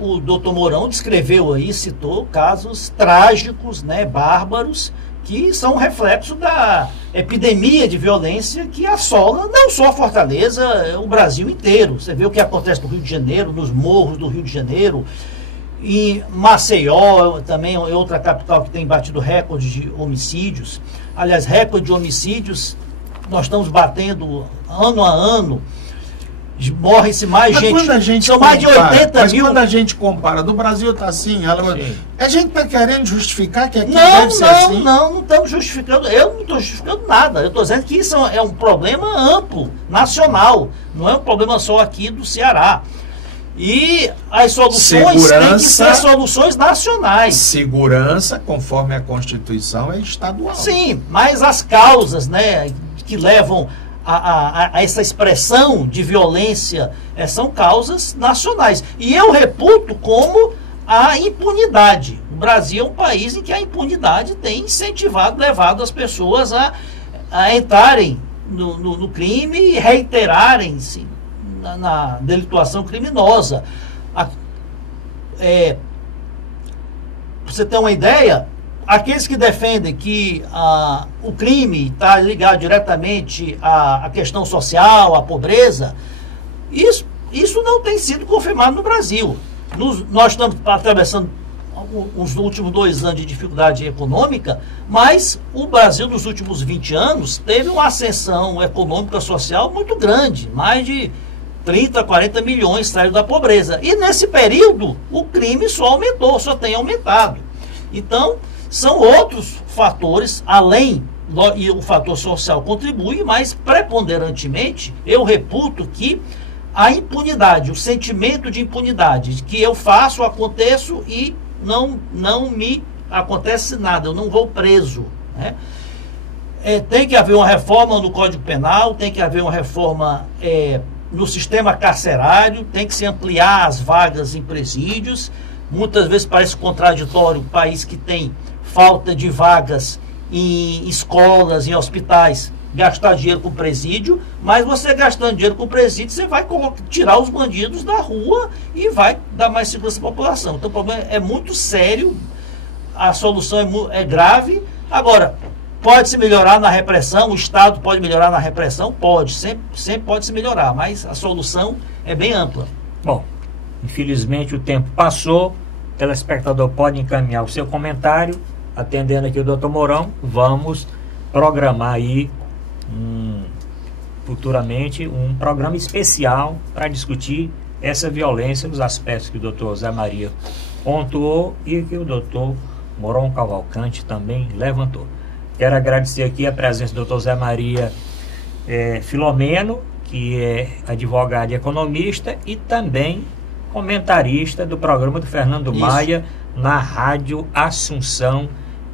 o doutor Mourão descreveu aí, citou casos trágicos, né, bárbaros, que são reflexo da epidemia de violência que assola não só a Fortaleza, o Brasil inteiro. Você vê o que acontece no Rio de Janeiro, nos morros do Rio de Janeiro, em Maceió, também é outra capital que tem batido recorde de homicídios. Aliás, recorde de homicídios, nós estamos batendo ano a ano. Morre-se mais gente. São mais de 80 mil. Mas quando a gente compara, do Brasil está assim, a gente está querendo justificar que aqui deve ser assim? Não estamos justificando. Eu não estou justificando nada. Eu estou dizendo que isso é um problema amplo, nacional. Não é um problema só aqui do Ceará. E as soluções têm que ser soluções nacionais. Segurança, conforme a Constituição, é estadual. Sim, mas as causas, né, que levam a essa expressão de violência são causas nacionais. E eu reputo como a impunidade. O Brasil é um país em que a impunidade tem incentivado, levado as pessoas a entrarem no crime e reiterarem-se na delituação criminosa. pra você ter uma ideia, aqueles que defendem que o crime está ligado diretamente à questão social, à pobreza, isso não tem sido confirmado no Brasil. Nós estamos atravessando os últimos 2 anos de dificuldade econômica, mas o Brasil nos últimos 20 anos teve uma ascensão econômica social muito grande, mais de 30, 40 milhões saíram da pobreza. E nesse período o crime só aumentou, só tem aumentado. Então, são outros fatores, além, e o fator social contribui, mas preponderantemente eu reputo que a impunidade, o sentimento de impunidade, que eu faço, aconteço e não me acontece nada, eu não vou preso, né? Tem que haver uma reforma no Código Penal, tem que haver uma reforma no sistema carcerário, tem que se ampliar as vagas em presídios. Muitas vezes parece contraditório um país que tem falta de vagas em escolas, em hospitais, gastar dinheiro com presídio, mas você gastando dinheiro com presídio, você vai tirar os bandidos da rua e vai dar mais segurança à população. Então o problema é muito sério, a solução é grave. Agora, pode se melhorar na repressão, o Estado pode melhorar na repressão? Pode, sempre pode se melhorar, mas a solução é bem ampla. Bom, infelizmente o tempo passou, o telespectador pode encaminhar o seu comentário, atendendo aqui o Dr. Mourão, vamos programar aí futuramente um programa especial para discutir essa violência, os aspectos que o Dr. Zé Maria pontuou e que o Dr. Mourão Cavalcante também levantou. Quero agradecer aqui a presença do Dr. Zé Maria Filomeno, que é advogado e economista e também comentarista do programa do Fernando Maia na Rádio Assunção,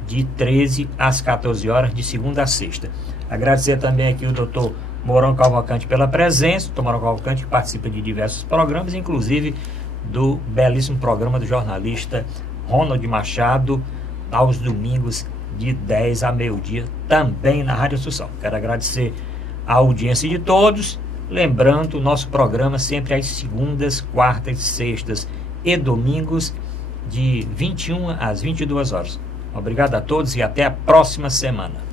de 13 às 14 horas, de segunda a sexta. Agradecer também aqui o Dr. Mourão Cavalcante pela presença. O Dr. Mourão Cavalcante participa de diversos programas, inclusive do belíssimo programa do jornalista Ronald Machado, aos domingos, de 10 a meio-dia, também na Rádio Assunção. Quero agradecer a audiência de todos. Lembrando, o nosso programa sempre às segundas, quartas, sextas e domingos, de 21 às 22 horas. Obrigado a todos e até a próxima semana.